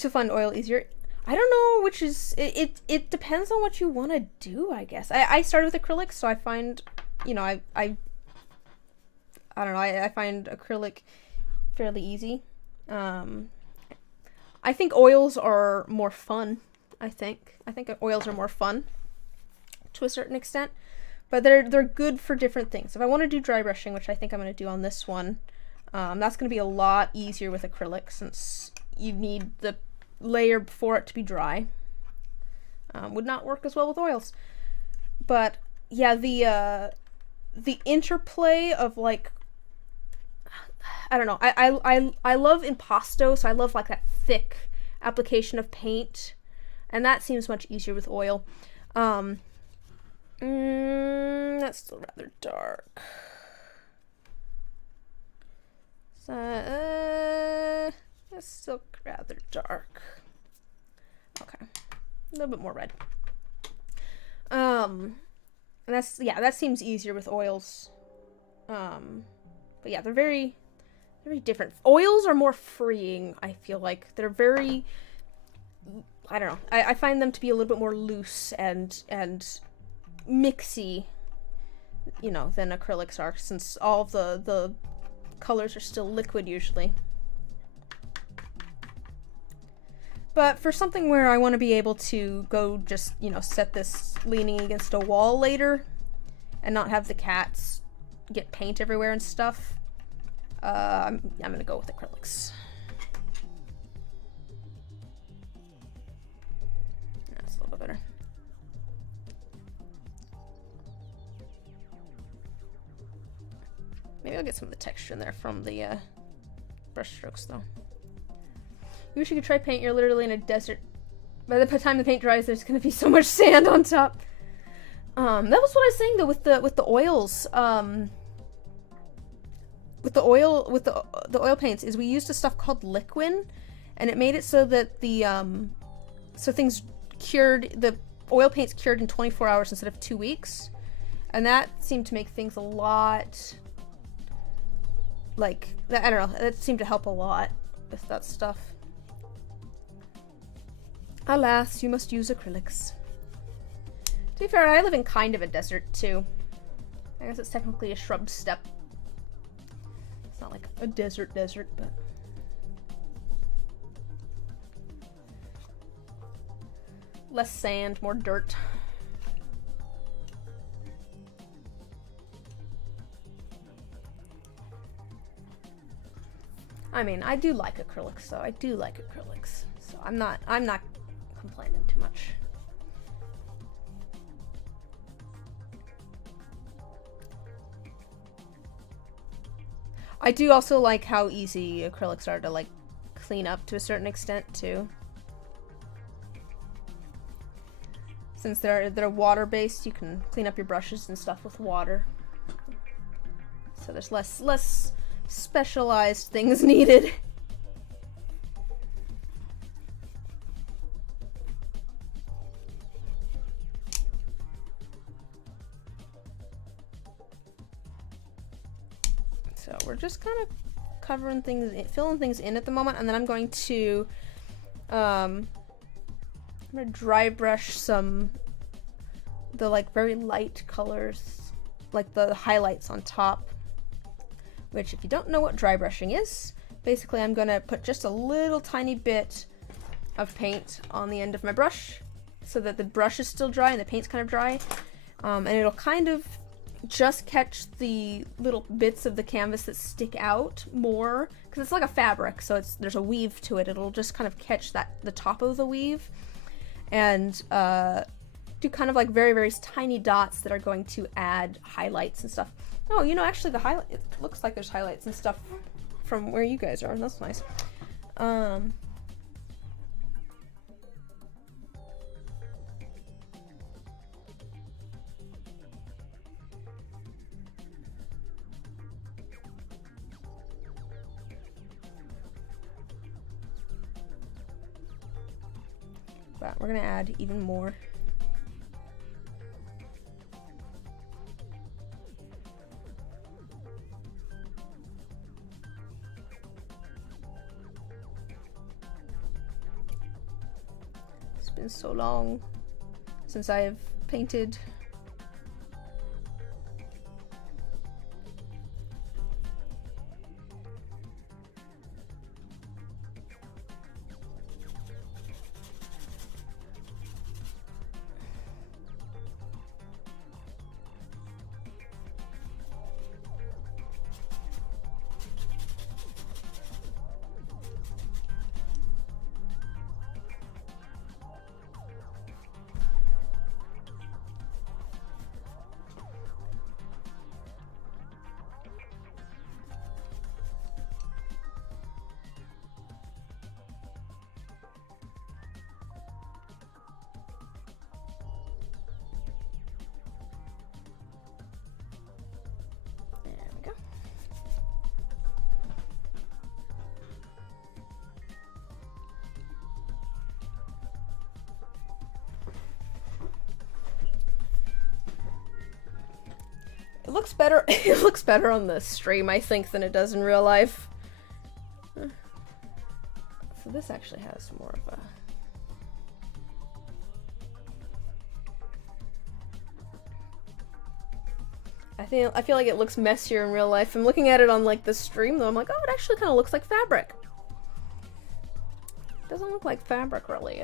To find oil easier. I don't know which is it depends on what you want to do, I guess. I started with acrylics, so I find, you know, I don't know, I find acrylic fairly easy. I think oils are more fun. I think oils are more fun to a certain extent, but they're good for different things. If I want to do dry brushing, which I think I'm going to do on this one, that's going to be a lot easier with acrylic since you need the layer before it to be dry. Would not work as well with oils. But yeah, the interplay of like, I don't know, I love impasto, so I love like that thick application of paint, and that seems much easier with oil. That's still rather dark. So, that's still rather dark. Okay, a little bit more red. And that's, yeah, that seems easier with oils. But yeah, they're very different. Oils are more freeing, I feel like. They're very, I don't know, I find them to be a little bit more loose and mixy, you know, than acrylics are, since all of the colors are still liquid usually. But for something where I want to be able to go just, you know, set this leaning against a wall later and not have the cats get paint everywhere and stuff, I'm gonna go with acrylics. That's a little bit better. Maybe I'll get some of the texture in there from the brush strokes though. You wish you could try paint. You're literally in a desert. By the time the paint dries, there's gonna be so much sand on top. That was what I was saying though with the oils. With the oil paints, is we used a stuff called liquin, and it made it so that the the oil paints cured in 24 hours instead of 2 weeks, and that seemed to make things a lot like, I don't know, that seemed to help a lot with that stuff. Alas, you must use acrylics. To be fair, I live in kind of a desert too. I guess it's technically a shrub steppe. It's not like a desert, but less sand, more dirt. I mean, I do like acrylics though. I do like acrylics. So I'm not complaining too much. I do also like how easy acrylics are to like clean up to a certain extent too. Since they're water based, you can clean up your brushes and stuff with water. So there's less specialized things needed. So we're just kind of covering things, filling things in at the moment, and then I'm going to I'm gonna dry brush the like very light colors, like the highlights on top. Which, if you don't know what dry brushing is, basically I'm gonna put just a little tiny bit of paint on the end of my brush so that the brush is still dry and the paint's kind of dry, and it'll kind of just catch the little bits of the canvas that stick out more, because it's like a fabric, so there's a weave to it. It'll just kind of catch the top of the weave and do kind of like very, very tiny dots that are going to add highlights and stuff. Oh, you know, actually it looks like there's highlights and stuff from where you guys are, and that's nice. But we're gonna add even more. It's been so long since I have painted. It looks better. It looks better on the stream, I think, than it does in real life. So this actually has more of a... I feel like it looks messier in real life. I'm looking at it on like the stream though. I'm like, oh, it actually kind of looks like fabric. It doesn't look like fabric really.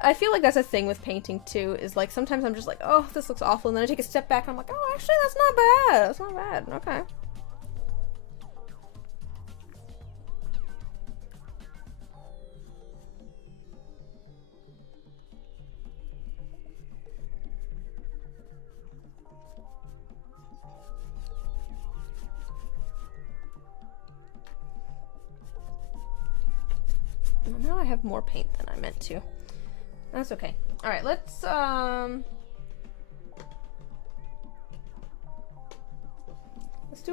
I feel like that's a thing with painting too, is like sometimes I'm just like, oh, this looks awful, and then I take a step back and I'm like, oh, actually that's not bad. That's not bad. Okay. Well, now I have more paint than I meant to. That's okay. All right, let's do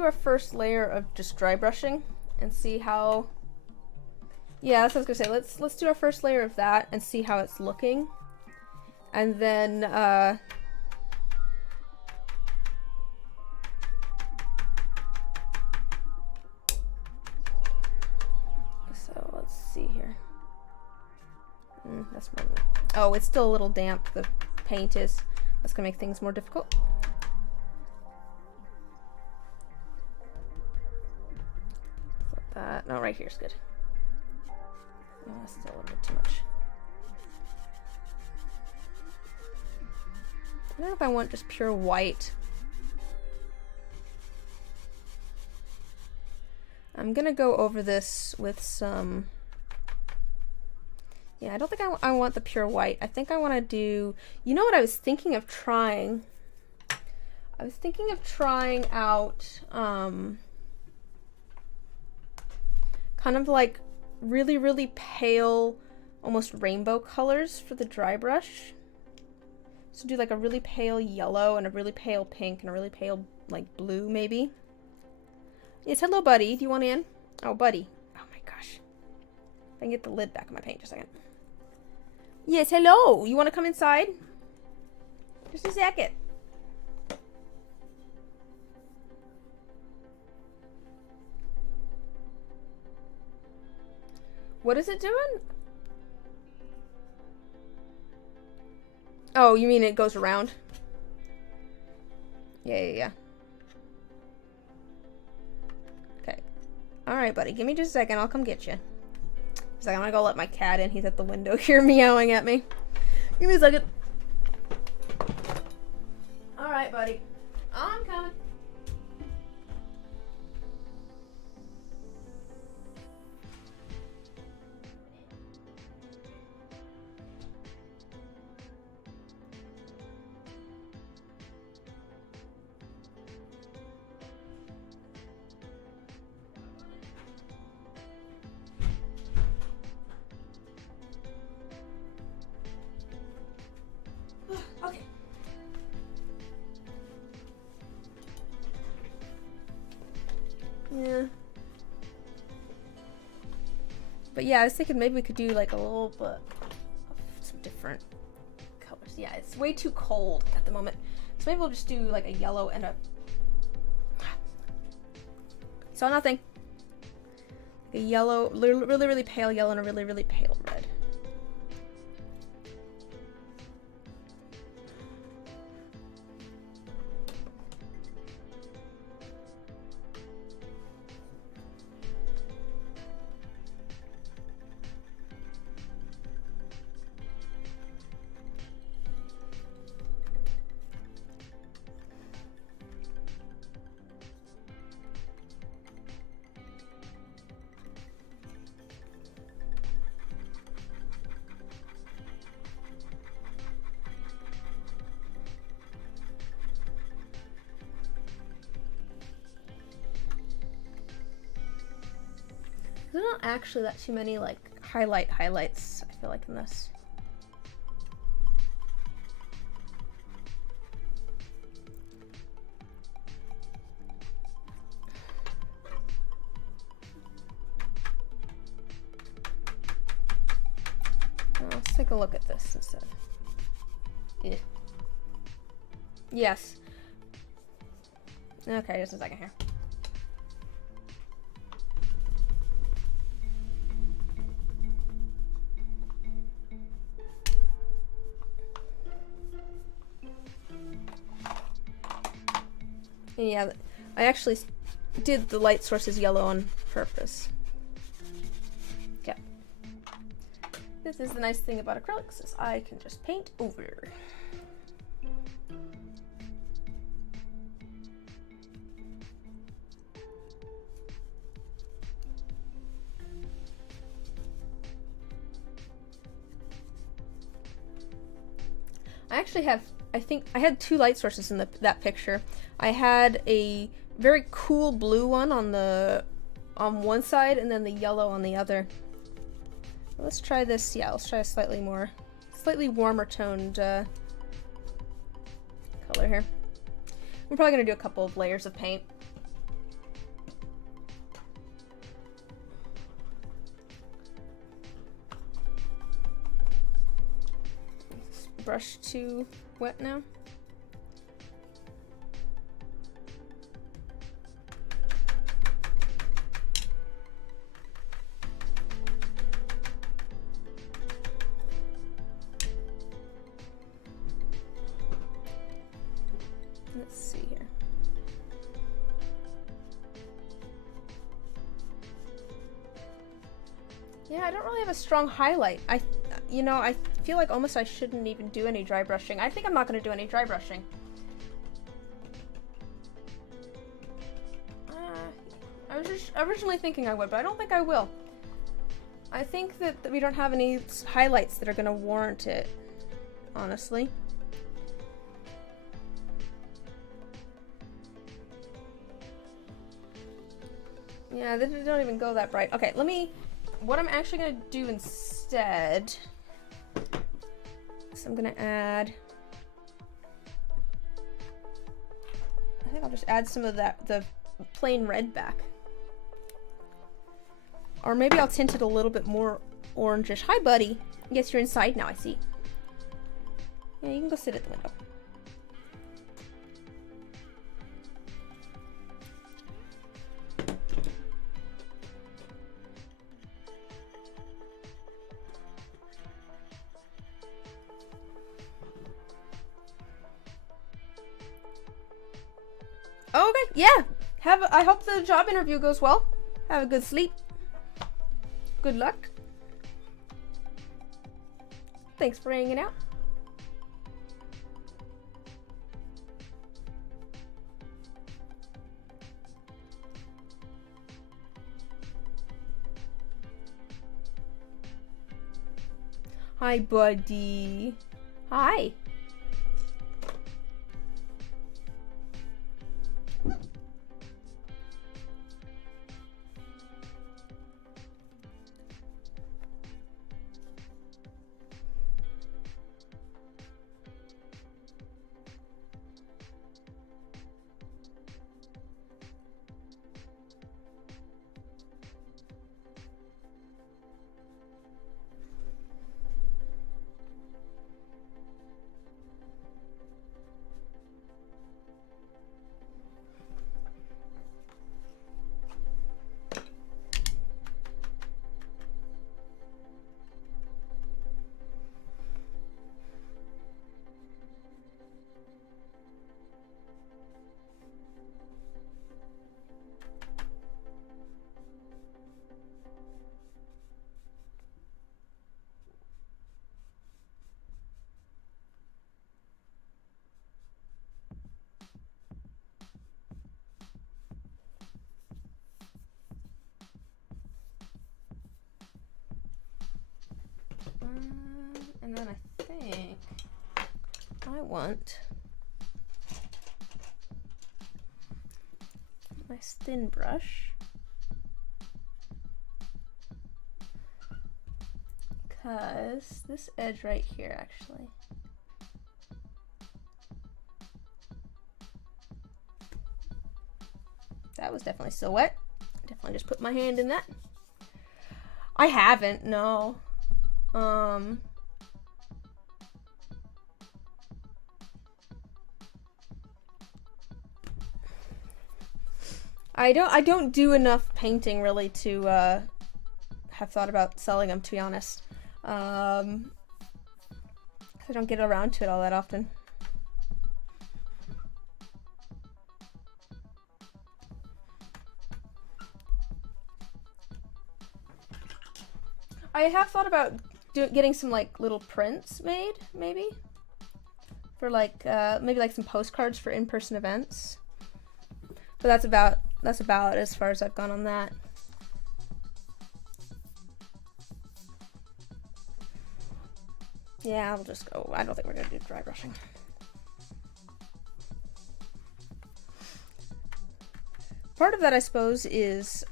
our first layer of just dry brushing and see how. Yeah, that's what I was gonna say. Let's do our first layer of that and see how it's looking, and then so let's see here. That's more. Oh, it's still a little damp. The paint is. That's gonna make things more difficult. Flip that. No, right here's good. Oh, that's still a little bit too much. I don't know if I want just pure white. I'm gonna go over this with some. Yeah, I don't think I want the pure white. I think I want to do, you know what I was thinking of trying? I was thinking of trying out kind of like really, really pale, almost rainbow colors for the dry brush. So do like a really pale yellow and a really pale pink and a really pale like blue maybe. Yes, hello buddy. Do you want in? Oh, buddy. Oh my gosh. If I can get the lid back on my paint just a second. Yes, hello. You want to come inside? Just a second. What is it doing? Oh, you mean it goes around? Yeah. Okay. Alright, buddy. Give me just a second. I'll come get you. He's like, I'm gonna go let my cat in. He's at the window here meowing at me. Give me a second. Alright, buddy. I'm coming. Okay. Yeah. But yeah, I was thinking maybe we could do like a little bit of some different colors. Yeah, it's way too cold at the moment. So maybe we'll just do like a yellow and a... Saw nothing. A yellow, really, really pale yellow and a really, really pale red. There's not actually that too many like highlights, I feel like, in this. Let's take a look at this instead. Yeah. Yes. Okay, just a second here. Yeah, I actually did the light sources yellow on purpose. Okay. This is the nice thing about acrylics, is I can just paint over. I actually have, I think, I had two light sources in that picture. I had a very cool blue one on one side, and then the yellow on the other. Let's try this. Yeah, let's try a slightly warmer toned color here. I'm probably gonna do a couple of layers of paint. Is this brush too wet now? Let's see here. Yeah, I don't really have a strong highlight. I feel like almost I shouldn't even do any dry brushing. I think I'm not going to do any dry brushing. I was just originally thinking I would, but I don't think I will. I think that we don't have any highlights that are going to warrant it, honestly. Yeah, they don't even go that bright. Okay, what I'm actually gonna do instead is I'm gonna add, I think I'll just add some of the plain red back. Or maybe I'll tint it a little bit more orangish. Hi, buddy. Yes, you're inside now, I see. Yeah, you can go sit at the window. Okay, yeah. I hope the job interview goes well. Have a good sleep. Good luck. Thanks for hanging out. Hi, buddy. Hi. And then I think I want my thin brush, because this edge right here actually, that was definitely still wet. Definitely just put my hand in that. I haven't, no. I don't do enough painting really to have thought about selling them, to be honest. I don't get around to it all that often. I have thought about getting some like little prints made, maybe for like maybe like some postcards for in-person events. But that's about as far as I've gone on that. Yeah, I'll just go. I don't think we're gonna do dry brushing. Part of that, I suppose, is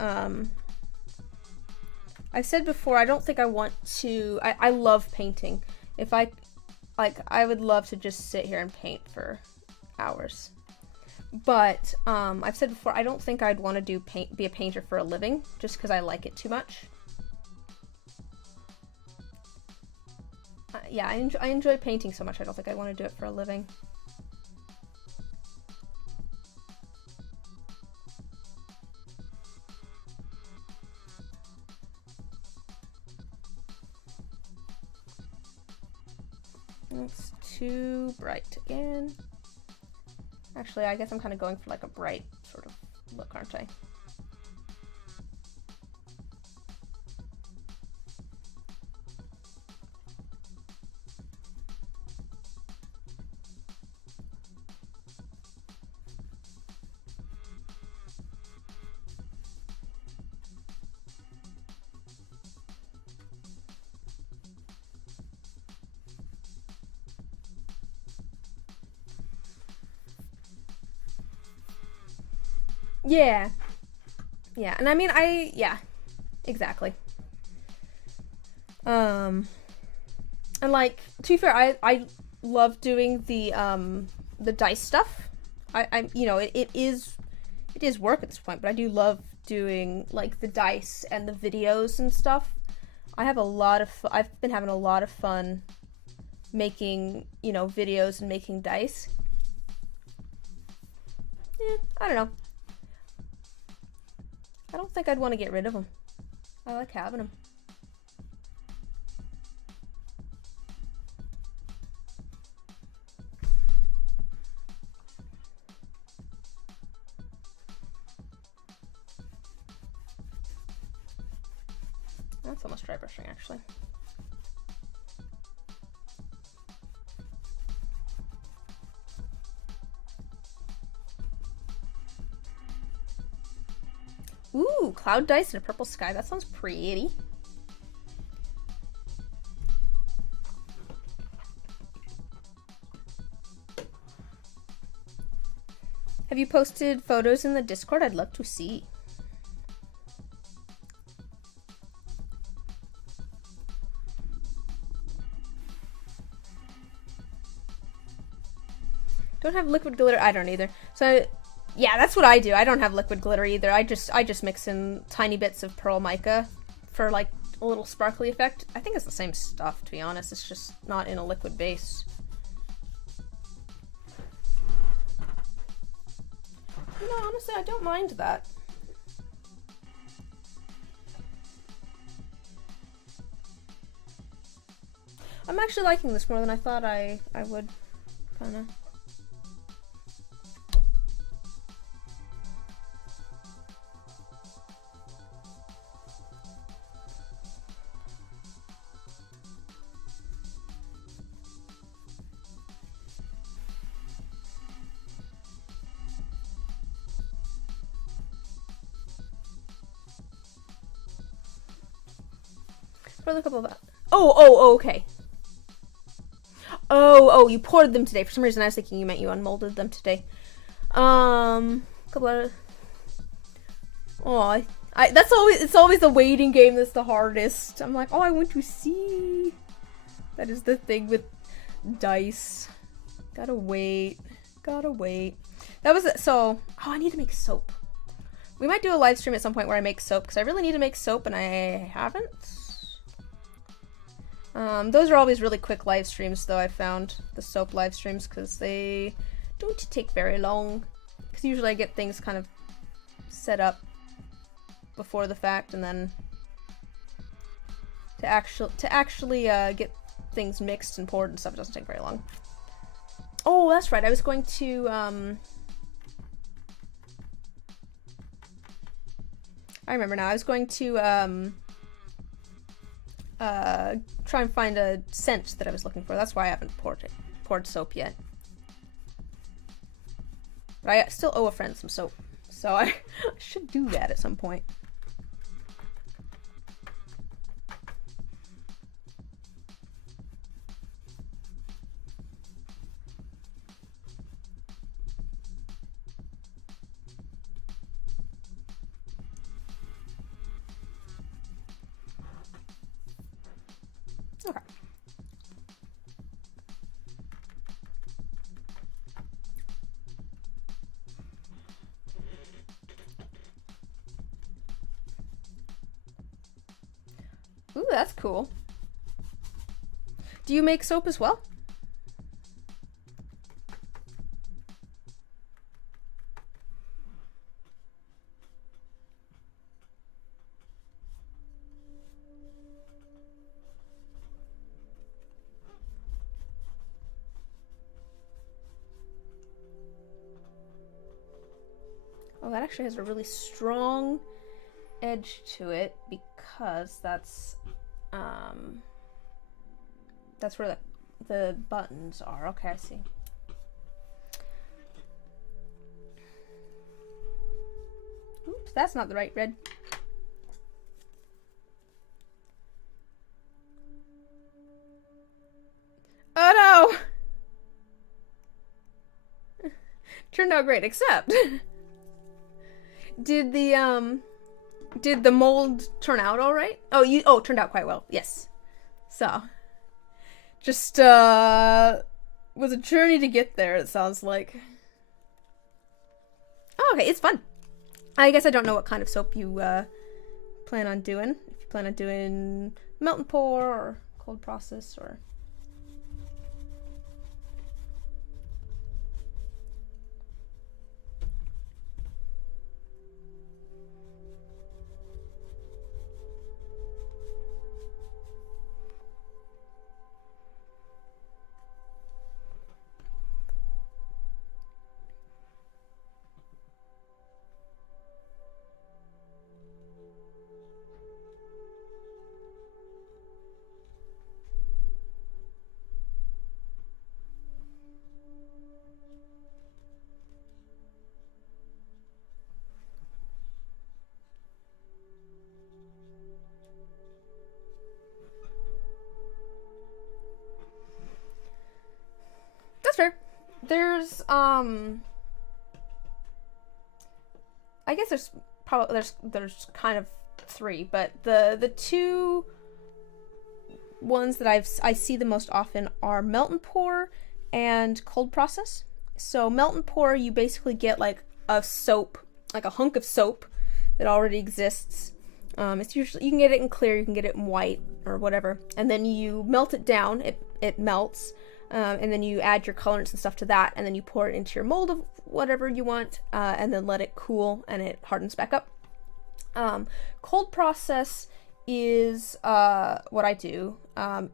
I've said before, I don't think I want to. I love painting. If I would love to just sit here and paint for hours. But I've said before, I don't think I'd want to be a painter for a living, just because I like it too much. Yeah, I enjoy painting so much. I don't think I want to do it for a living. It's too bright again. Actually, I guess I'm kind of going for like a bright sort of look, aren't I? Yeah. Yeah, and I mean, yeah, exactly. And like, to be fair, I love doing the dice stuff. You know, it is work at this point, but I do love doing like the dice and the videos and stuff. I've been having a lot of fun making, you know, videos and making dice. Yeah, I don't know. I don't think I'd want to get rid of them. I like having them. That's almost dry brushing, actually. Ooh, cloud dice and a purple sky. That sounds pretty. Have you posted photos in the Discord? I'd love to see. Don't have liquid glitter. I don't either. So yeah, that's what I do. I don't have liquid glitter either. I just mix in tiny bits of pearl mica for like a little sparkly effect. I think it's the same stuff, to be honest. It's just not in a liquid base. You know, honestly, I don't mind that. I'm actually liking this more than I thought I would, kinda. For a couple of oh, okay. Oh, you poured them today. For some reason, I was thinking you meant you unmolded them today. Couple of. Oh, it's always the waiting game that's the hardest. I'm like, oh, I want to see. That is the thing with dice. Gotta wait. That was it. So, oh, I need to make soap. We might do a live stream at some point where I make soap, because I really need to make soap and I haven't. Those are always really quick live streams, though, I've found, the soap live streams, because they don't take very long. Because usually I get things kind of set up before the fact, and then to actually get things mixed and poured and stuff doesn't take very long. Oh, that's right. I was going to I remember now. I was going to try and find a scent that I was looking for. That's why I haven't poured soap yet. But I still owe a friend some soap, so I should do that at some point. Okay. Ooh, that's cool. Do you make soap as well? Oh, that actually has a really strong edge to it because that's where the buttons are. Okay, I see. Oops, that's not the right red. Oh no! Turned out great, except did the mold turn out all right? Oh, it turned out quite well. Yes. So, just was a journey to get there, it sounds like. Oh, okay, it's fun. I guess I don't know what kind of soap you plan on doing. If you plan on doing melt and pour or cold process or... That's fair. There's I guess there's kind of three, but the two ones that I see the most often are melt and pour and cold process. So melt and pour, you basically get like a soap, like a hunk of soap that already exists. It's usually, you can get it in clear, you can get it in white or whatever, and then you melt it down. It melts. And then you add your colorants and stuff to that, and then you pour it into your mold of whatever you want, and then let it cool, and it hardens back up. Cold process is what I do.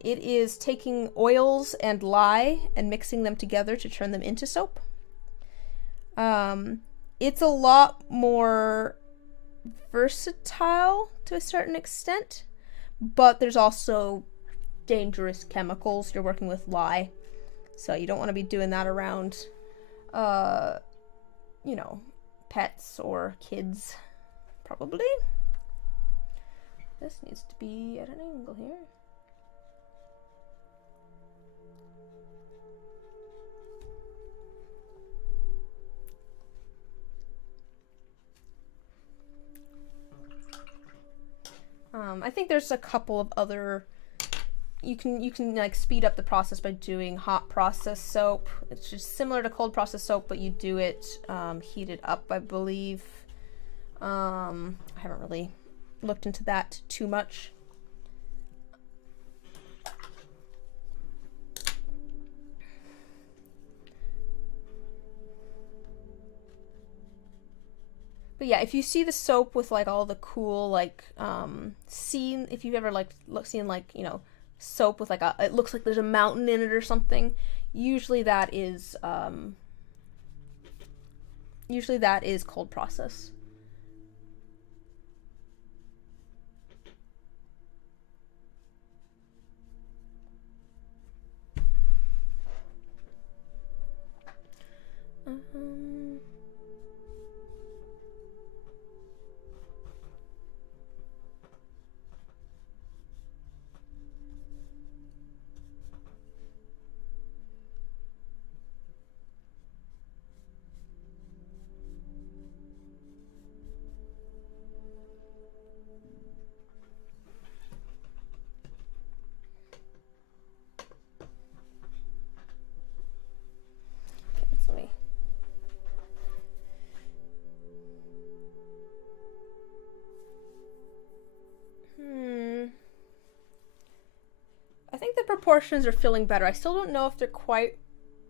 It is taking oils and lye and mixing them together to turn them into soap. It's a lot more versatile to a certain extent, but there's also dangerous chemicals. You're working with lye, so you don't want to be doing that around you know, pets or kids, probably. This needs to be at an angle here. I think there's a couple of other, you can like speed up the process by doing hot process soap. It's just similar to cold process soap, but you do it heated up, I believe. I haven't really looked into that too much. But But yeah, if you see the soap with like all the cool like scene, if you've ever like seen like, you know, soap with like it looks like there's a mountain in it or something, usually that is cold process. I think the proportions are feeling better. I still don't know if they're quite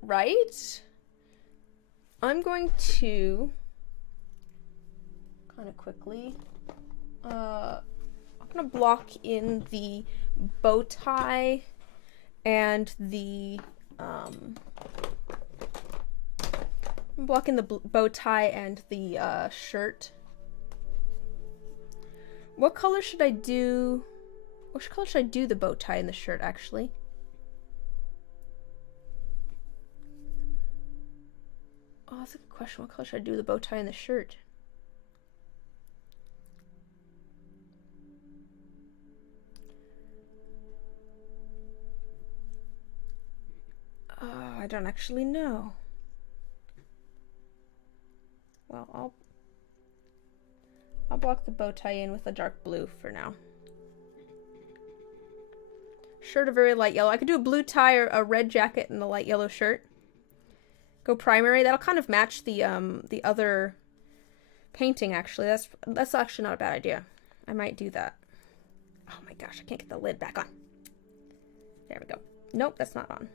right. I'm going to kind of quickly, I'm going to block in the bow tie and the, block in the bow tie and the shirt. What color should I do? Which color should I do the bow tie and the shirt, actually? Oh, that's a good question. What color should I do the bow tie and the shirt? I don't actually know. Well, I'll block the bow tie in with a dark blue for now. Shirt a very light yellow. I could do a blue tie or a red jacket and a light yellow shirt. Go primary. That'll kind of match the other painting, actually. That's actually not a bad idea. I might do that. Oh my gosh, I can't get the lid back on. There we go. Nope, that's not on.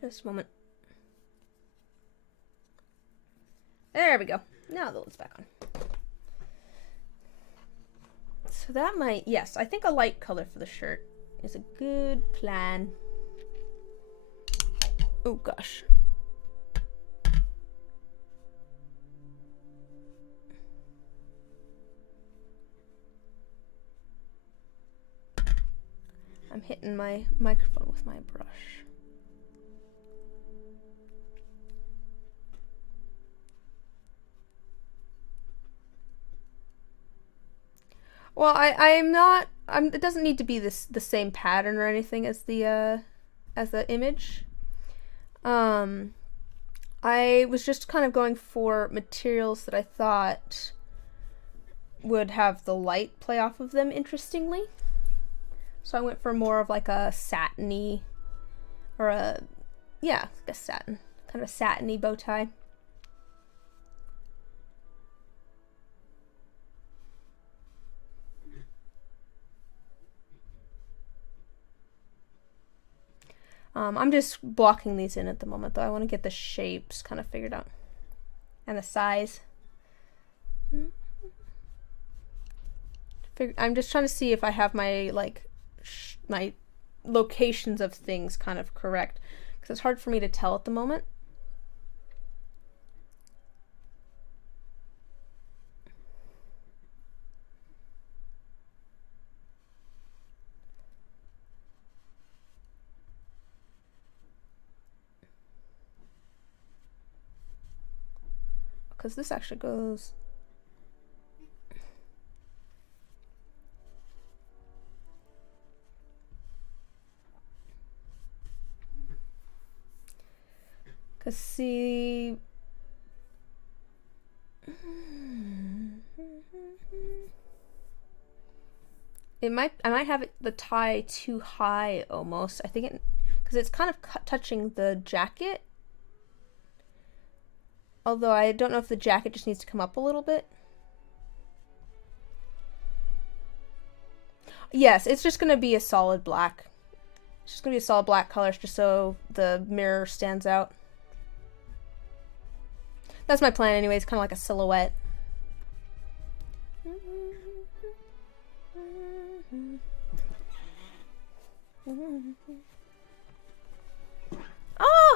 Just a moment. There we go. Now the lid's back on. So that might, yes, I think a light color for the shirt is a good plan. Oh gosh. I'm hitting my microphone with my brush. Well, it doesn't need to be the same pattern or anything as the image. I was just kind of going for materials that I thought would have the light play off of them interestingly. So I went for more of like a satiny, or a satin, kind of a satiny bow tie. I'm just blocking these in at the moment, though. I want to get the shapes kind of figured out. And the size. I'm just trying to see if I have my, like, my locations of things kind of correct. Because it's hard for me to tell at the moment. Because this actually goes... Because see... I might have the tie too high almost. I think because it's kind of touching the jacket. Although I don't know if the jacket just needs to come up a little bit. Yes, it's just going to be a solid black. It's just going to be a solid black color just so the mirror stands out. That's my plan anyways, kind of like a silhouette. Oh,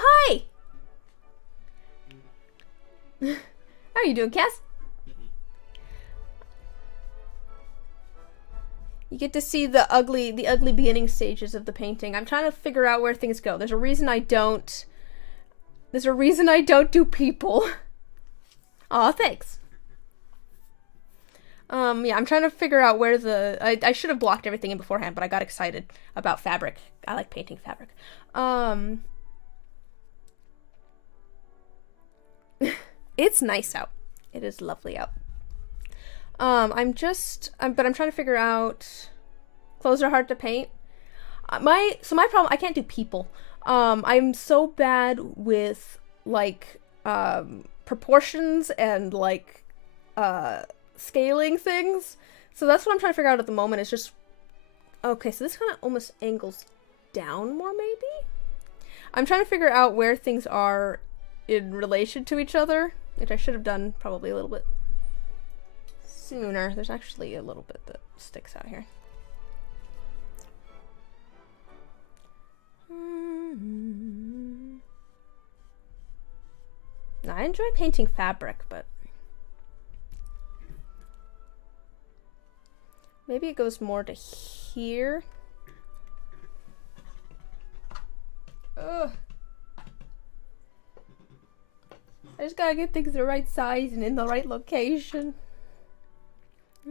hi! How are you doing, Cass? You get to see the ugly beginning stages of the painting. I'm trying to figure out where things go. There's a reason I don't do people. Aw, thanks. Yeah, I'm trying to figure out where I should have blocked everything in beforehand, but I got excited about fabric. I like painting fabric. It's nice out. It is lovely out. But I'm trying to figure out, clothes are hard to paint. My problem, I can't do people. I'm so bad with, like, proportions and, like, scaling things. So that's what I'm trying to figure out at the moment, is just, okay, so this kind of almost angles down more, maybe? I'm trying to figure out where things are in relation to each other, which I should have done probably a little bit sooner. There's actually a little bit that sticks out here. Now, I enjoy painting fabric, but maybe it goes more to here. Ugh. I just gotta get things the right size and in the right location. I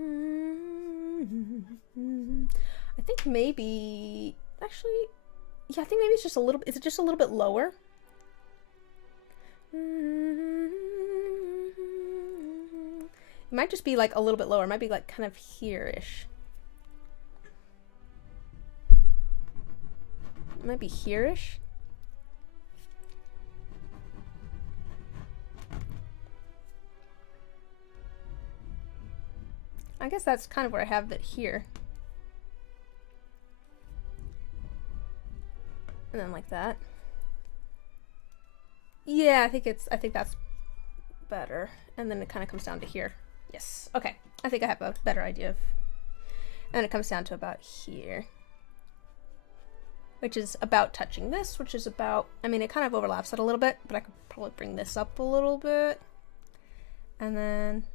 think maybe, actually, yeah, I think maybe it's just a little, is it just a little bit lower? It might just be like a little bit lower. It might be like kind of here-ish. It might be here-ish. I guess that's kind of where I have it here. And then like that. Yeah, I think that's better. And then it kind of comes down to here. Yes. Okay. I think I have a better idea of. And it comes down to about here. Which is about touching this, which is about, I mean, it kind of overlaps it a little bit, but I could probably bring this up a little bit. And then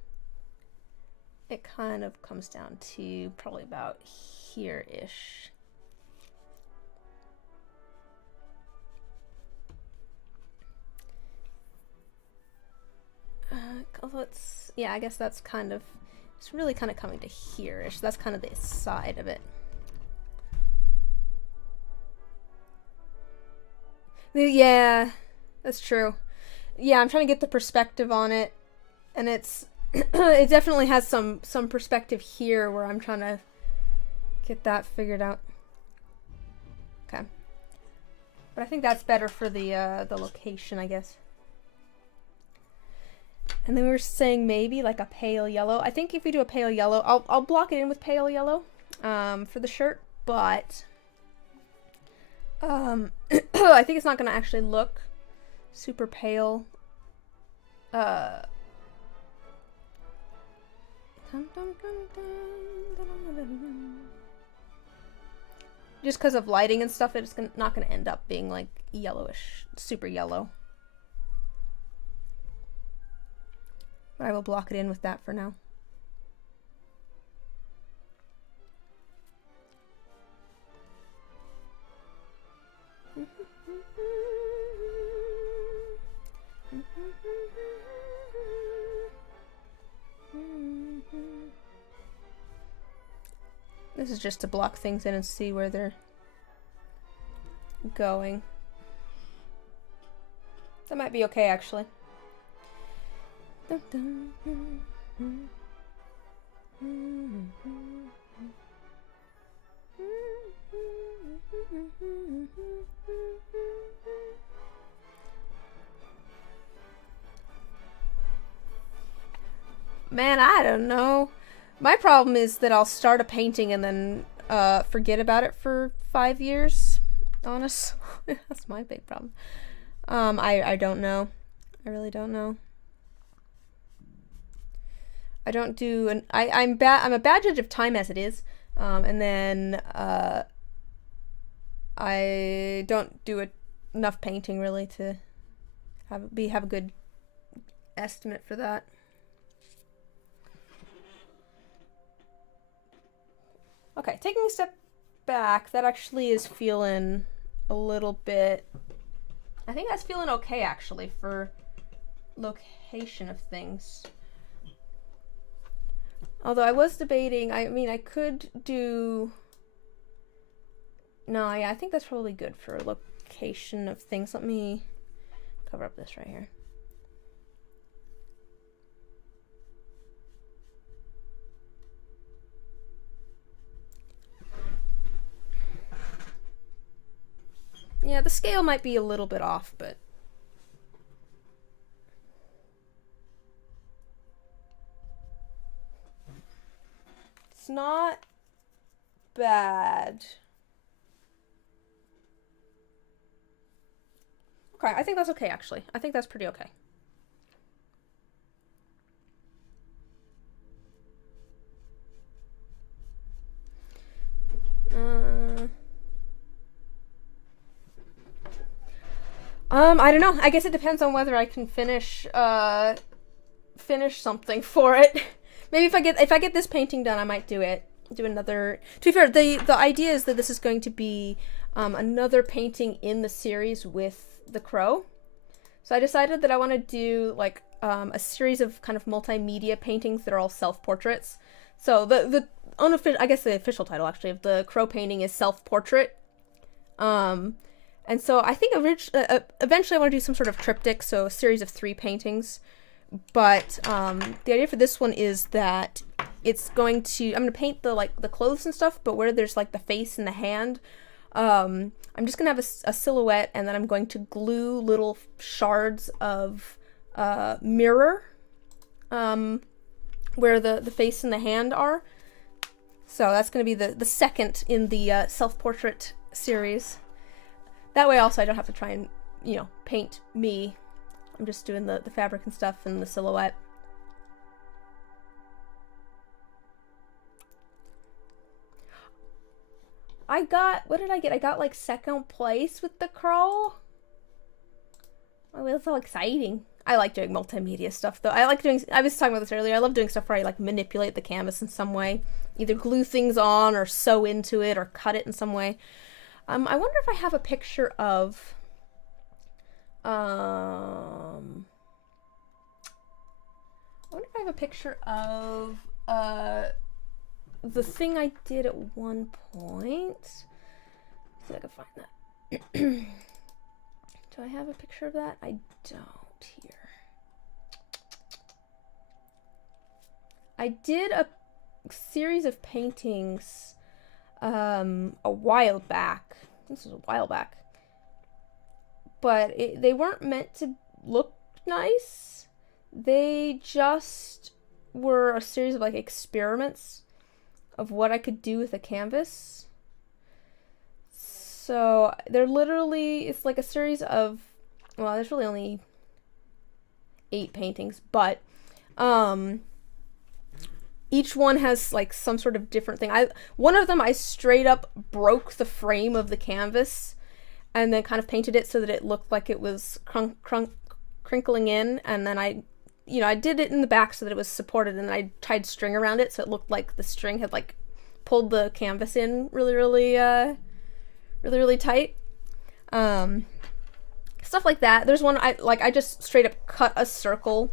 it kind of comes down to probably about here-ish. Yeah, I guess that's kind of, it's really kind of coming to here-ish. That's kind of the side of it. Yeah, that's true. Yeah, I'm trying to get the perspective on it, and it's it definitely has some perspective here where I'm trying to get that figured out. Okay, but I think that's better for the location, I guess. And then we were saying maybe like a pale yellow. I think if we do a pale yellow, I'll block it in with pale yellow for the shirt, but I think it's not gonna actually look super pale. Just because of lighting and stuff, it's not gonna end up being like yellowish, super yellow. But I will block it in with that for now. This is just to block things in and see where they're going. That might be okay, actually. Man, I don't know. My problem is that I'll start a painting and then forget about it for 5 years. Honestly, that's my big problem. I don't know. I really don't know. I don't do an I'm a bad judge of time as it is. And then I don't do enough painting really to have a good estimate for that. Okay, taking a step back, that actually is feeling a little bit, I think that's feeling okay actually for location of things. Although I was debating, I mean I could do, no, yeah, I think that's probably good for location of things. Let me cover up this right here. Yeah, the scale might be a little bit off, but it's not bad. Okay, I think that's okay actually. I think that's pretty okay. I don't know. I guess it depends on whether I can finish something for it. Maybe if I get this painting done, I might do another. To be fair, the idea is that this is going to be another painting in the series with the crow. So I decided that I want to do like a series of kind of multimedia paintings that are all self-portraits. So the unofficial, I guess the official title actually of the crow painting is self-portrait. And so I think eventually I want to do some sort of triptych, so a series of 3 paintings. But the idea for this one is that it's going to, I'm going to paint the clothes and stuff, but where there's like the face and the hand, I'm just going to have a silhouette, and then I'm going to glue little shards of mirror where the face and the hand are. So that's going to be the second in the self-portrait series. That way also I don't have to try and, paint me. I'm just doing the fabric and stuff and the silhouette. What did I get? I got like 2nd place with the crow. Oh, that's all exciting. I like doing multimedia stuff though. I was talking about this earlier, I love doing stuff where I like manipulate the canvas in some way. Either glue things on or sew into it or cut it in some way. I wonder if I have a picture of the thing I did at one point. Let's see if I can find that. Do I have a picture of that? I don't here. I did a series of paintings a while back. This was a while back. But they weren't meant to look nice. They just were a series of like experiments of what I could do with a canvas. So they're literally, it's like a series of, well, there's really only 8 paintings, but each one has like some sort of different thing. One of them I straight up broke the frame of the canvas and then kind of painted it so that it looked like it was crinkling in, and then I did it in the back so that it was supported, and I tied string around it so it looked like the string had like pulled the canvas in really tight. Stuff like that. There's one I just straight up cut a circle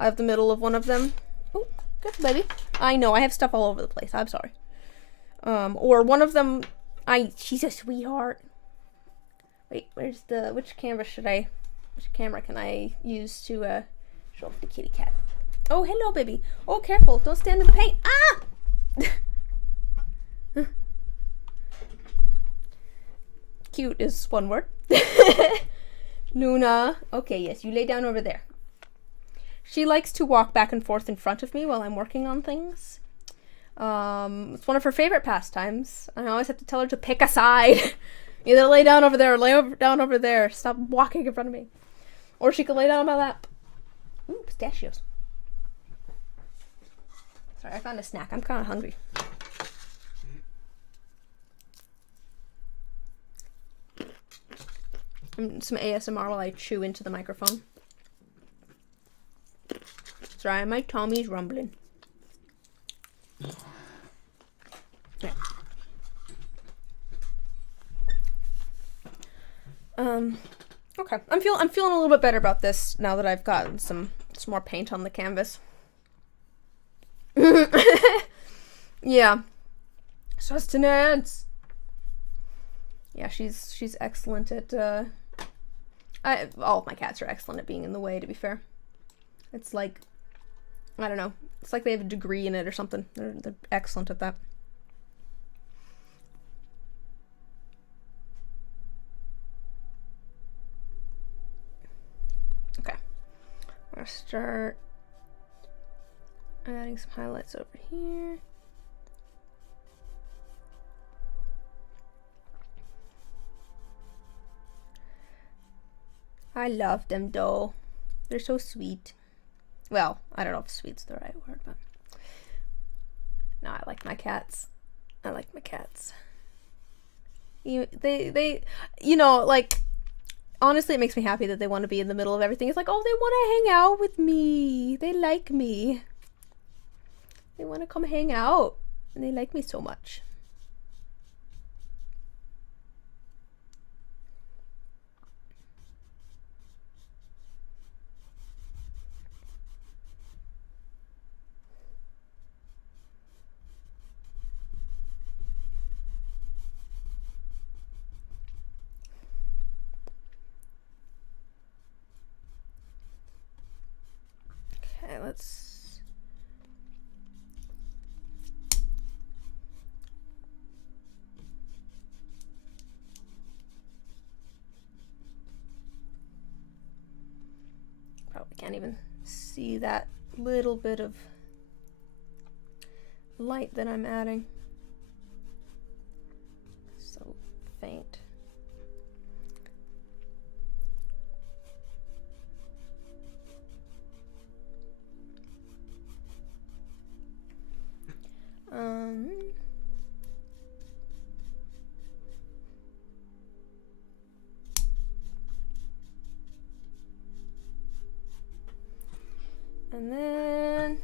out of the middle of one of them. Oh, good baby. I know I have stuff all over the place. I'm sorry. Or one of them, she's a sweetheart. Wait, which camera can I use to show off the kitty cat? Oh, hello, baby. Oh, careful. Don't stand in the paint. Ah! Cute is one word. Luna. Okay, yes, you lay down over there. She likes to walk back and forth in front of me while I'm working on things. It's one of her favorite pastimes. I always have to tell her to pick a side. Either lay down over there or down over there. Stop walking in front of me. Or she could lay down on my lap. Ooh, pistachios. Sorry, I found a snack. I'm kind of hungry. Some ASMR while I chew into the microphone. Sorry, my tummy's rumbling. Yeah. Okay. I'm feeling a little bit better about this now that I've gotten some more paint on the canvas. Yeah. Sustenance. Yeah, she's excellent at all of my cats are excellent at being in the way, to be fair. It's like, I don't know. It's like they have a degree in it or something. They're excellent at that. Okay. I'm gonna start adding some highlights over here. I love them though. They're so sweet. Well, I don't know if sweet's the right word, but no, I like my cats. I like my cats. They you know, like, honestly, it makes me happy that they want to be in the middle of everything. It's like, oh, they want to hang out with me. They like me. They want to come hang out. And they like me so much. Okay, let's... Probably can't even see that little bit of light that I'm adding. So faint. And then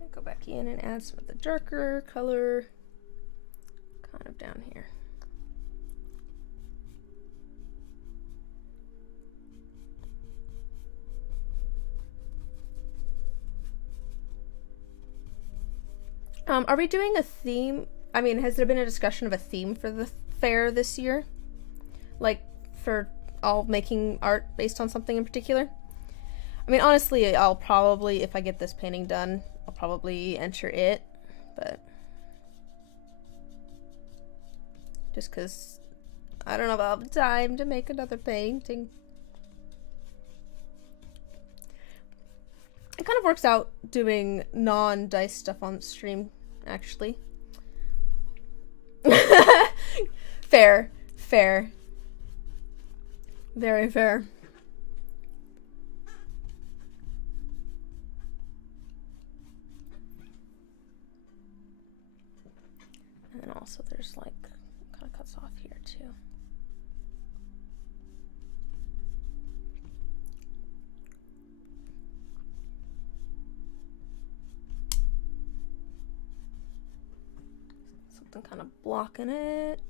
I go back in and add some of the darker color kind of down here. Are we doing a theme? I mean, has there been a discussion of a theme for the fair this year? Like, for all making art based on something in particular? I mean, honestly, I'll probably, if I get this painting done, I'll probably enter it, but just because I don't know if I'll have time to make another painting. It kind of works out doing non-dice stuff on stream, actually. Fair. Fair. Very fair. And then also there's like, kind of cuts off here too. Something kind of blocking it.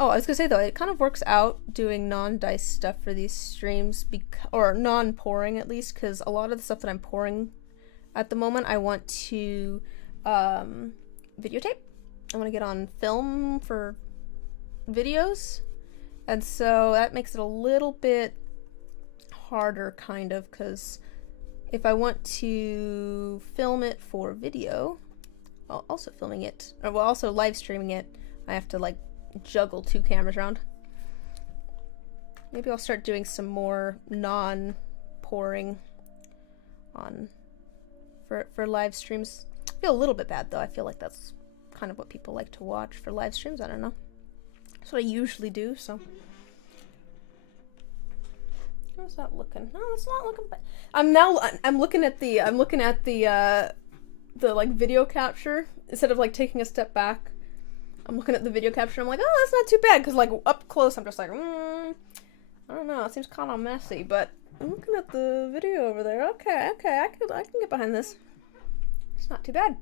Oh, I was gonna say though, it kind of works out doing non-dice stuff for these streams, or non-pouring at least, because a lot of the stuff that I'm pouring at the moment, I want to videotape. I want to get on film for videos, and so that makes it a little bit harder, kind of, because if I want to film it for video, while also filming it, or while also live streaming it, I have to like juggle two cameras around. Maybe I'll start doing some more non-pouring on for live streams. I feel a little bit bad though. I feel like that's kind of what people like to watch for live streams. I don't know. That's what I usually do, so. How's that looking? No, it's not looking bad. I'm looking at the like video capture instead of like taking a step back. I'm looking at the video capture and I'm like, oh, that's not too bad, because like up close I'm just like, I don't know, it seems kind of messy, but I'm looking at the video over there. Okay, I can get behind this. It's not too bad.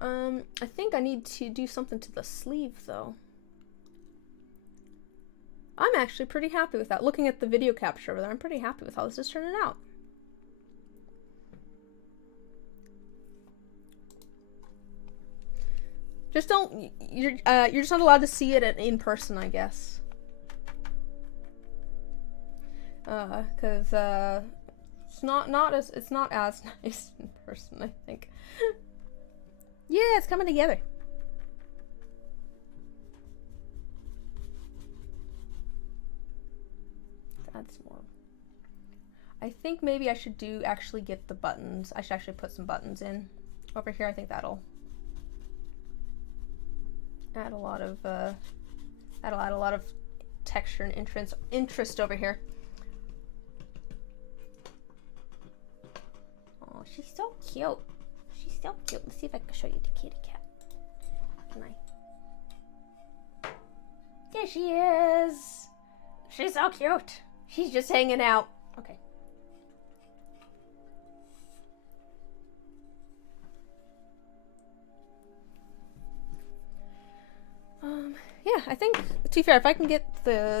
I think I need to do something to the sleeve though. I'm actually pretty happy with that. Looking at the video capture over there, I'm pretty happy with how this is turning out. Just don't, you're just not allowed to see it in person, I guess. Cause, it's not as nice in person, I think. Yeah, it's coming together. That's more. I think maybe I should actually get the buttons. I should actually put some buttons in over here. I think that'll add a lot of add a lot of texture and interest over here. Oh, she's so cute. She's so cute. Let's see if I can show you the kitty cat. Can I? There she is. She's so cute. She's just hanging out. Okay. Yeah, I think, to be fair, if I can get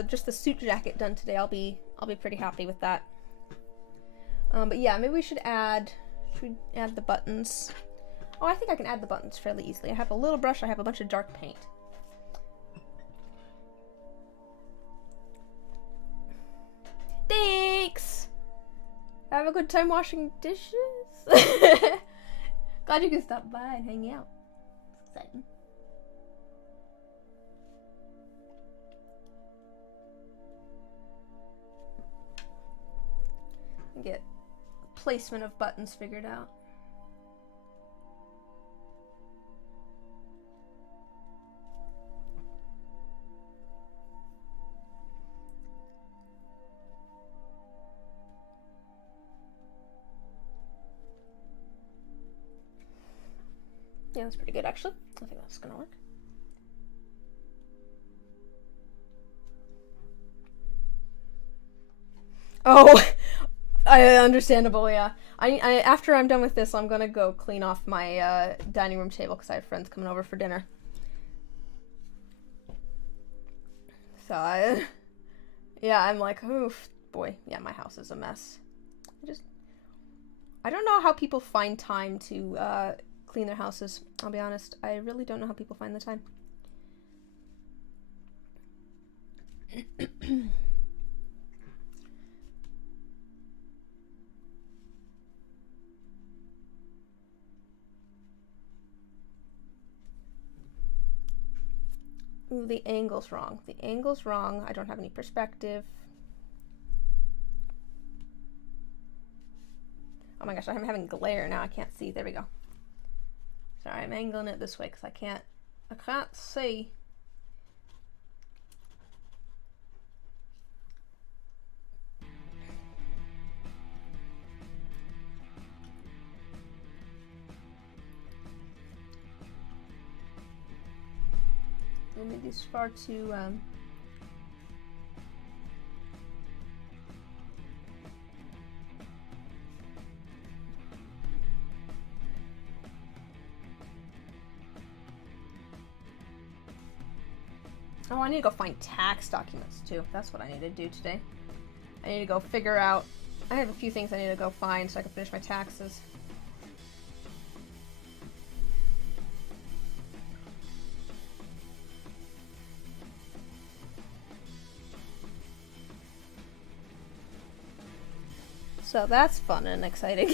just the suit jacket done today, I'll be pretty happy with that. But yeah, maybe we should add the buttons. Oh, I think I can add the buttons fairly easily. I have a little brush, I have a bunch of dark paint. Thanks! Have a good time washing dishes. Glad you could stop by and hang out. It's exciting. Get placement of buttons figured out. Yeah, that's pretty good actually. I think that's gonna work. Oh, understandable, yeah. I after I'm done with this, I'm gonna go clean off my dining room table because I have friends coming over for dinner. So I'm like, oof, boy, yeah, my house is a mess. I don't know how people find time to clean their houses. I'll be honest, I really don't know how people find the time. Ooh, the angle's wrong. The angle's wrong. I don't have any perspective. Oh my gosh, I'm having glare now. I can't see. There we go. Sorry, I'm angling it this way because I can't see. Maybe this is far too Oh, I need to go find tax documents too. That's what I need to do today. I need to go figure out. I have a few things I need to go find so I can finish my taxes. So that's fun and exciting.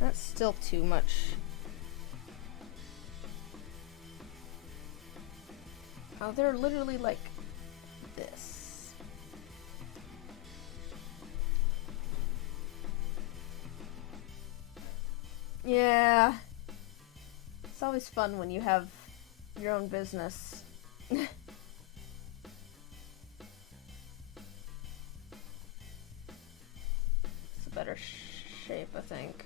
That's still too much. Oh, they're literally like this. Yeah. It's always fun when you have your own business. It's a better shape, I think.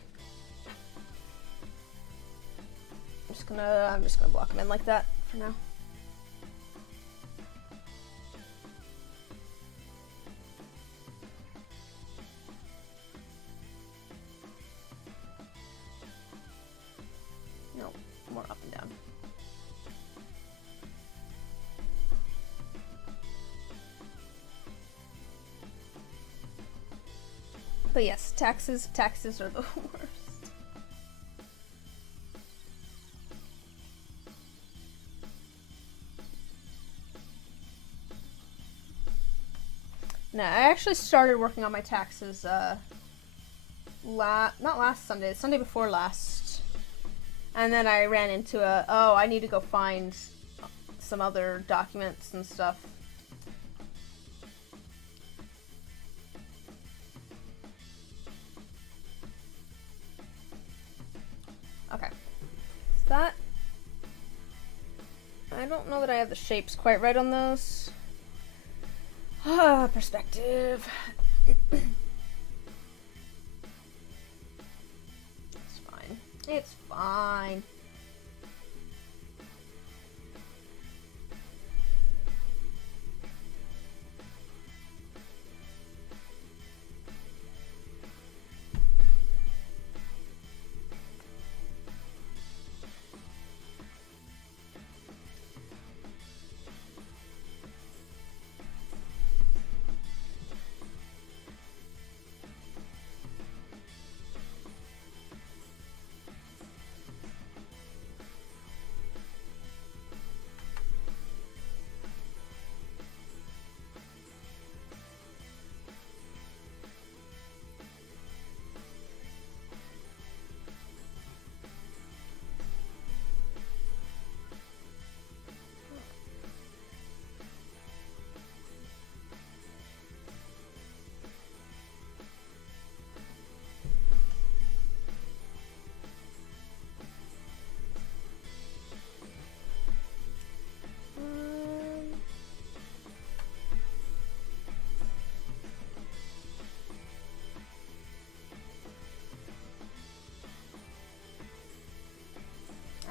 I'm just gonna block them in like that for now. No, more up and down. But yes, taxes are the worst. No, I actually started working on my taxes not last Sunday, the Sunday before last. And then I ran into I need to go find some other documents and stuff. Okay. So that, I don't know that I have the shapes quite right on those. Perspective. It's fine. It's fine.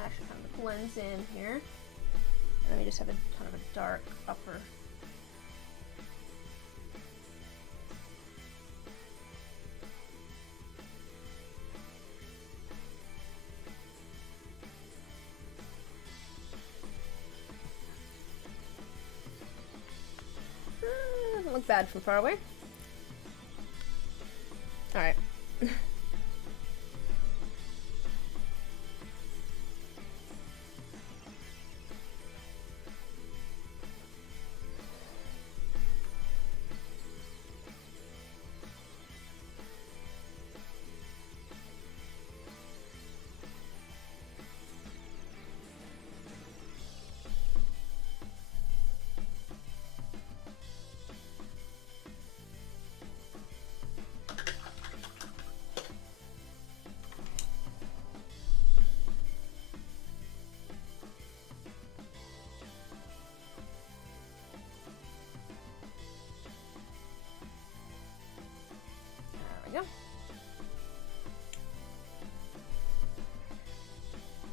Actually kind of blends in here. And then we just have a kind of a dark upper. Doesn't look bad from far away. Alright.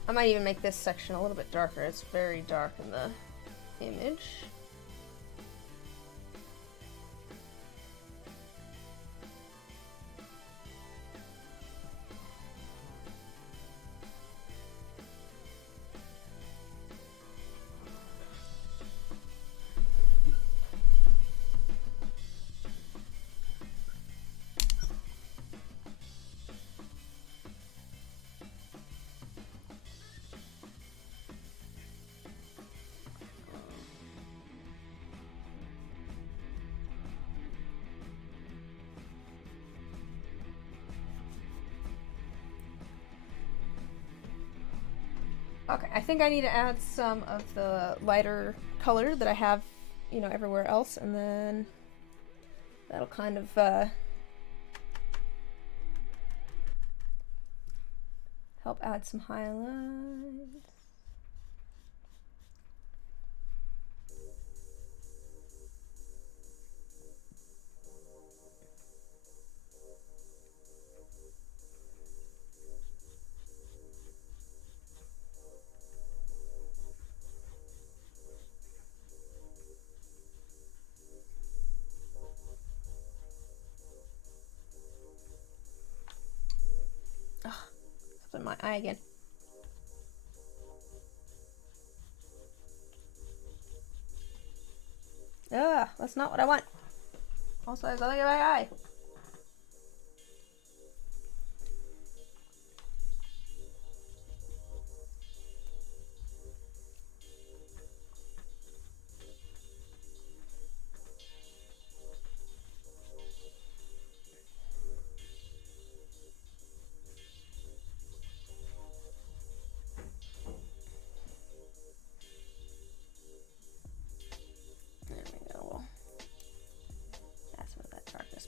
I might even make this section a little bit darker. It's very dark in the image. Okay, I think I need to add some of the lighter color that I have, you know, everywhere else, and then that'll kind of help add some highlights. In my eye again. Ugh, that's not what I want. Also, I got my eye.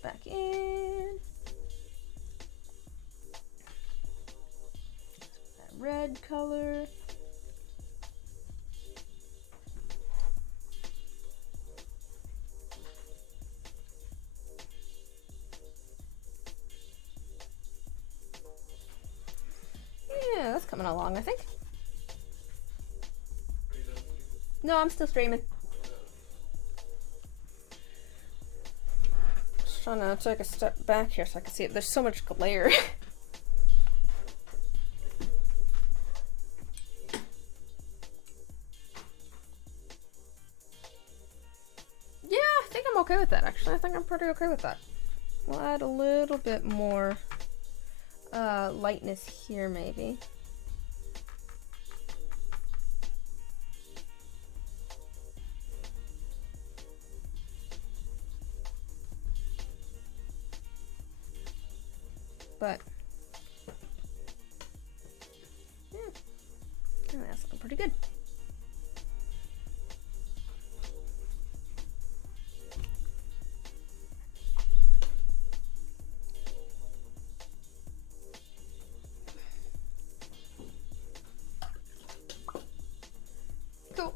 Back in. That red color. Yeah, that's coming along, I think. No, I'm still streaming. Trying to take a step back here so I can see it. There's so much glare. Yeah, I think I'm okay with that, actually. I think I'm pretty okay with that. We'll add a little bit more lightness here, maybe. But yeah, that's looking pretty good. Cool.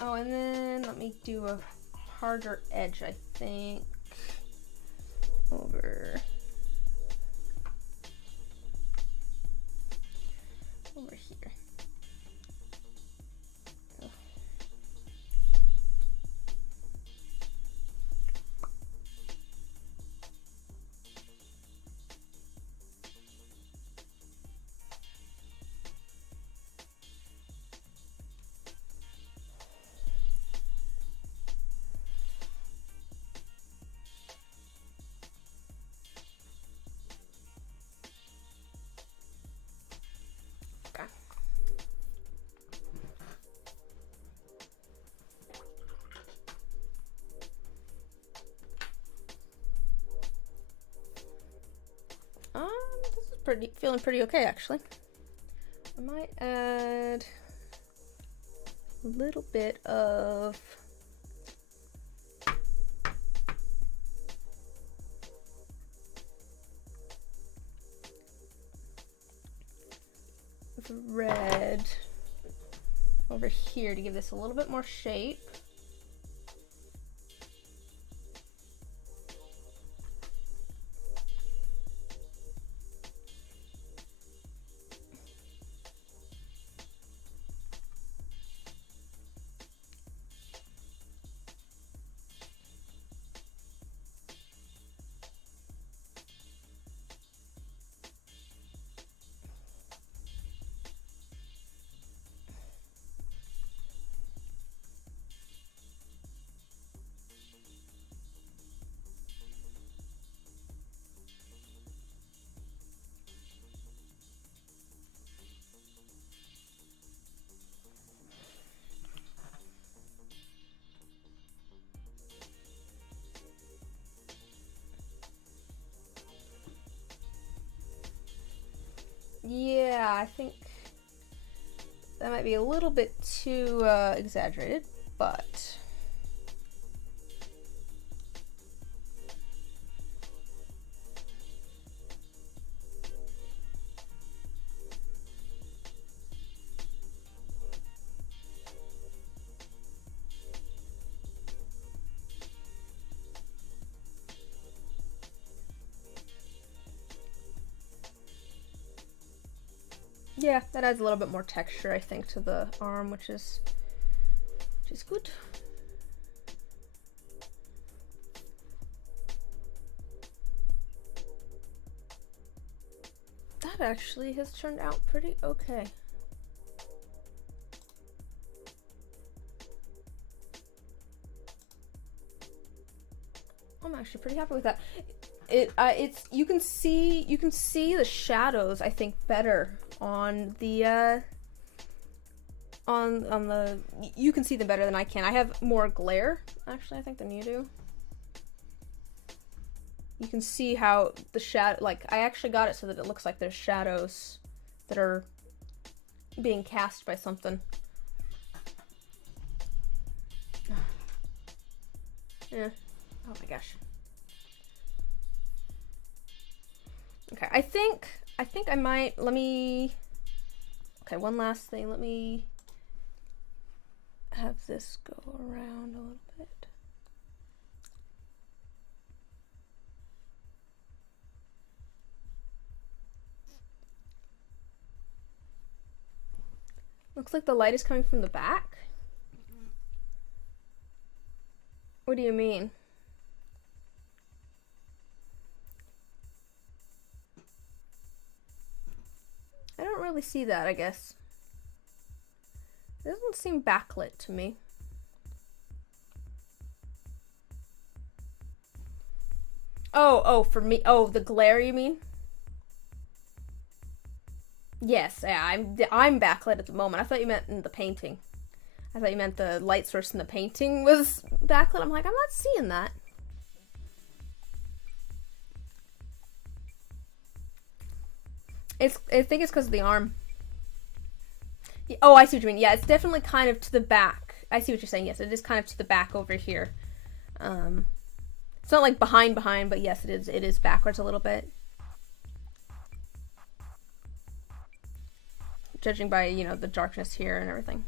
Oh, and then let me do a harder edge, I think, over here. Oh. This is feeling pretty okay, actually. I might add a little bit of red over here to give this a little bit more shape. Yeah, I think That might be a little bit too exaggerated, but yeah, that adds a little bit more texture, I think, to the arm, which is good. That actually has turned out pretty okay. I'm actually pretty happy with that. It's you can see the shadows, I think, better on the on the, you can see them better than I can. I have more glare, actually, I think, than you do. You can see how the shadow, like, I actually got it so that it looks like there's shadows that are being cast by something. Yeah. Oh my gosh. Okay, I think I might, let me, okay, one last thing, let me have this go around a little bit. Looks like the light is coming from the back. What do you mean? I don't really see that, I guess. It doesn't seem backlit to me. Oh, for me. Oh, the glare, you mean? Yes, yeah, I'm backlit at the moment. I thought you meant in the painting. I thought you meant the light source in the painting was backlit. I'm like, I'm not seeing that. I think it's because of the arm. Oh, I see what you mean. Yeah, it's definitely kind of to the back. I see what you're saying. Yes, it is kind of to the back over here. It's not like behind, but yes, it is. It is backwards a little bit. Judging by, you know, the darkness here and everything.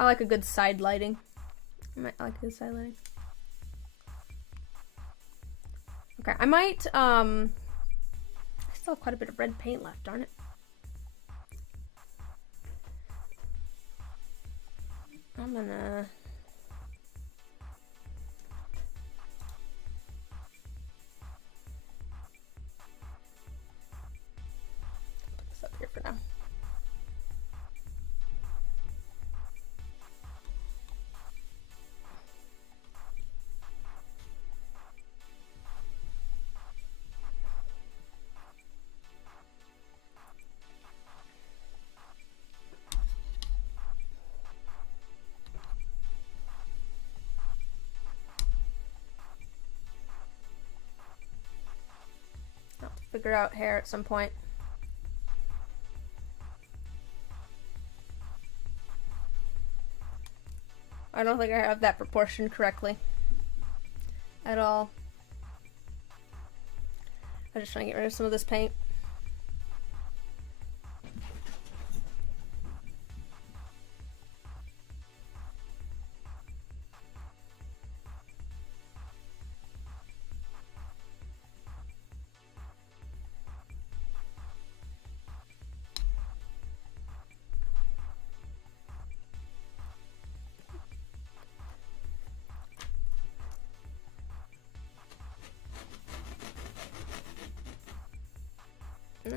I like a good side lighting. I like a good side lighting. Okay, I might, I still have quite a bit of red paint left, darn it. I'm gonna... put this up here for now. Figure out hair at some point. I don't think I have that proportion correctly at all. I'm just trying to get rid of some of this paint. Nah.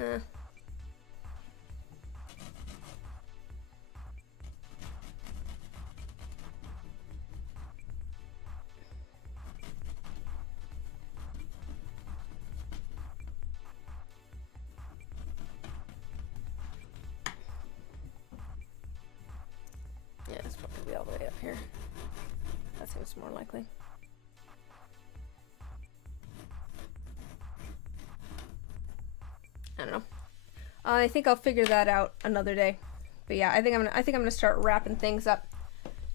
Yeah, it's probably all the way up here. That seems more likely. I don't know. I think I'll figure that out another day. But yeah, I think I'm gonna start wrapping things up.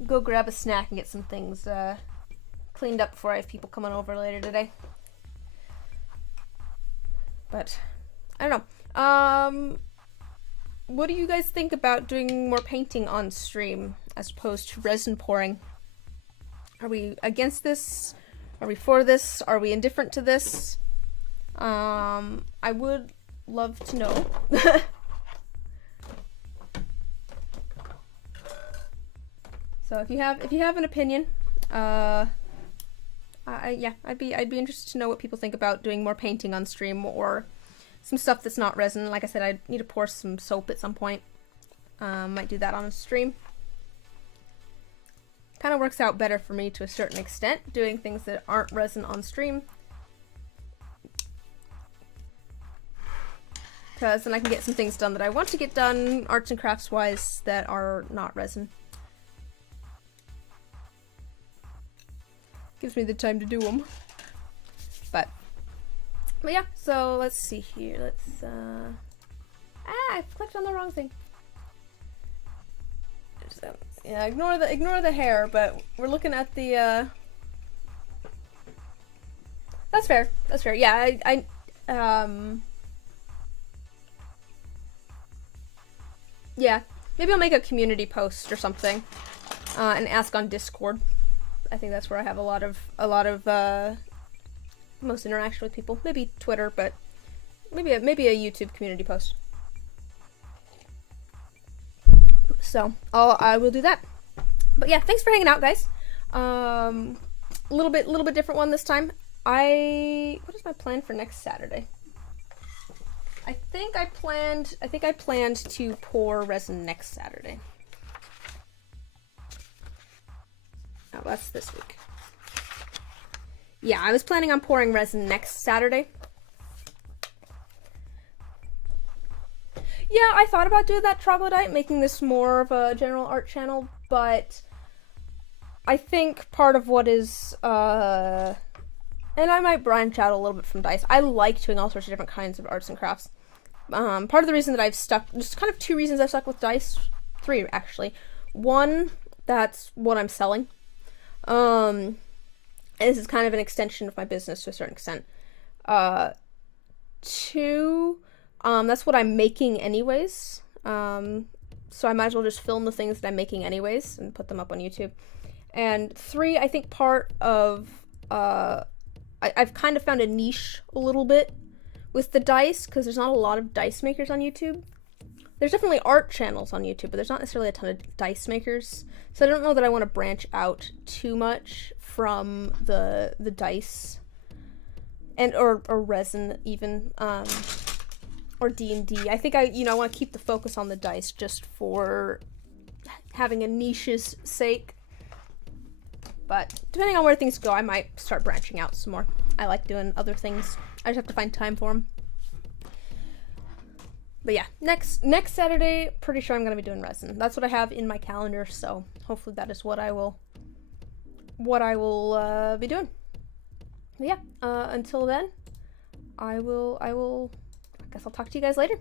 Go grab a snack and get some things cleaned up before I have people coming over later today. But I don't know. What do you guys think about doing more painting on stream as opposed to resin pouring? Are we against this? Are we for this? Are we indifferent to this? I would love to know. So if you have an opinion, yeah, I'd be interested to know what people think about doing more painting on stream or some stuff that's not resin. Like I said, I need to pour some soap at some point. Might do that on a stream. Kind of works out better for me to a certain extent, doing things that aren't resin on stream. Because then I can get some things done that I want to get done, arts and crafts wise, that are not resin. Gives me the time to do them. But yeah, so let's see here. Let's I clicked on the wrong thing. So, yeah, ignore the hair, but we're looking at the That's fair. That's fair. Yeah, yeah, maybe I'll make a community post or something and ask on Discord. I think that's where I have a lot of most interaction with people. Maybe Twitter, but maybe a YouTube community post. So I will do that. But yeah, thanks for hanging out, guys. A little bit different one this time. What is my plan for next Saturday? I think I planned to pour resin next Saturday. Oh, that's this week. Yeah, I was planning on pouring resin next Saturday. Yeah, I thought about doing that troglodyte, making this more of a general art channel, but I think part of what is, and I might branch out a little bit from dice. I like doing all sorts of different kinds of arts and crafts. Part of the reason that I've stuck, just kind of two reasons I've stuck with dice, three actually. One, that's what I'm selling. And this is kind of an extension of my business to a certain extent. Two, that's what I'm making anyways. So I might as well just film the things that I'm making anyways and put them up on YouTube. And three, I think part of, I've kind of found a niche a little bit with the dice, because there's not a lot of dice makers on YouTube. There's definitely art channels on YouTube, but there's not necessarily a ton of dice makers. So I don't know that I want to branch out too much from the dice and or resin even, or D&D. I think I want to keep the focus on the dice just for having a niche's sake. But depending on where things go, I might start branching out some more. I like doing other things. I just have to find time for them. But yeah, next Saturday, pretty sure I'm going to be doing resin. That's what I have in my calendar, so hopefully that is what I will be doing. But yeah, until then, I guess I'll talk to you guys later.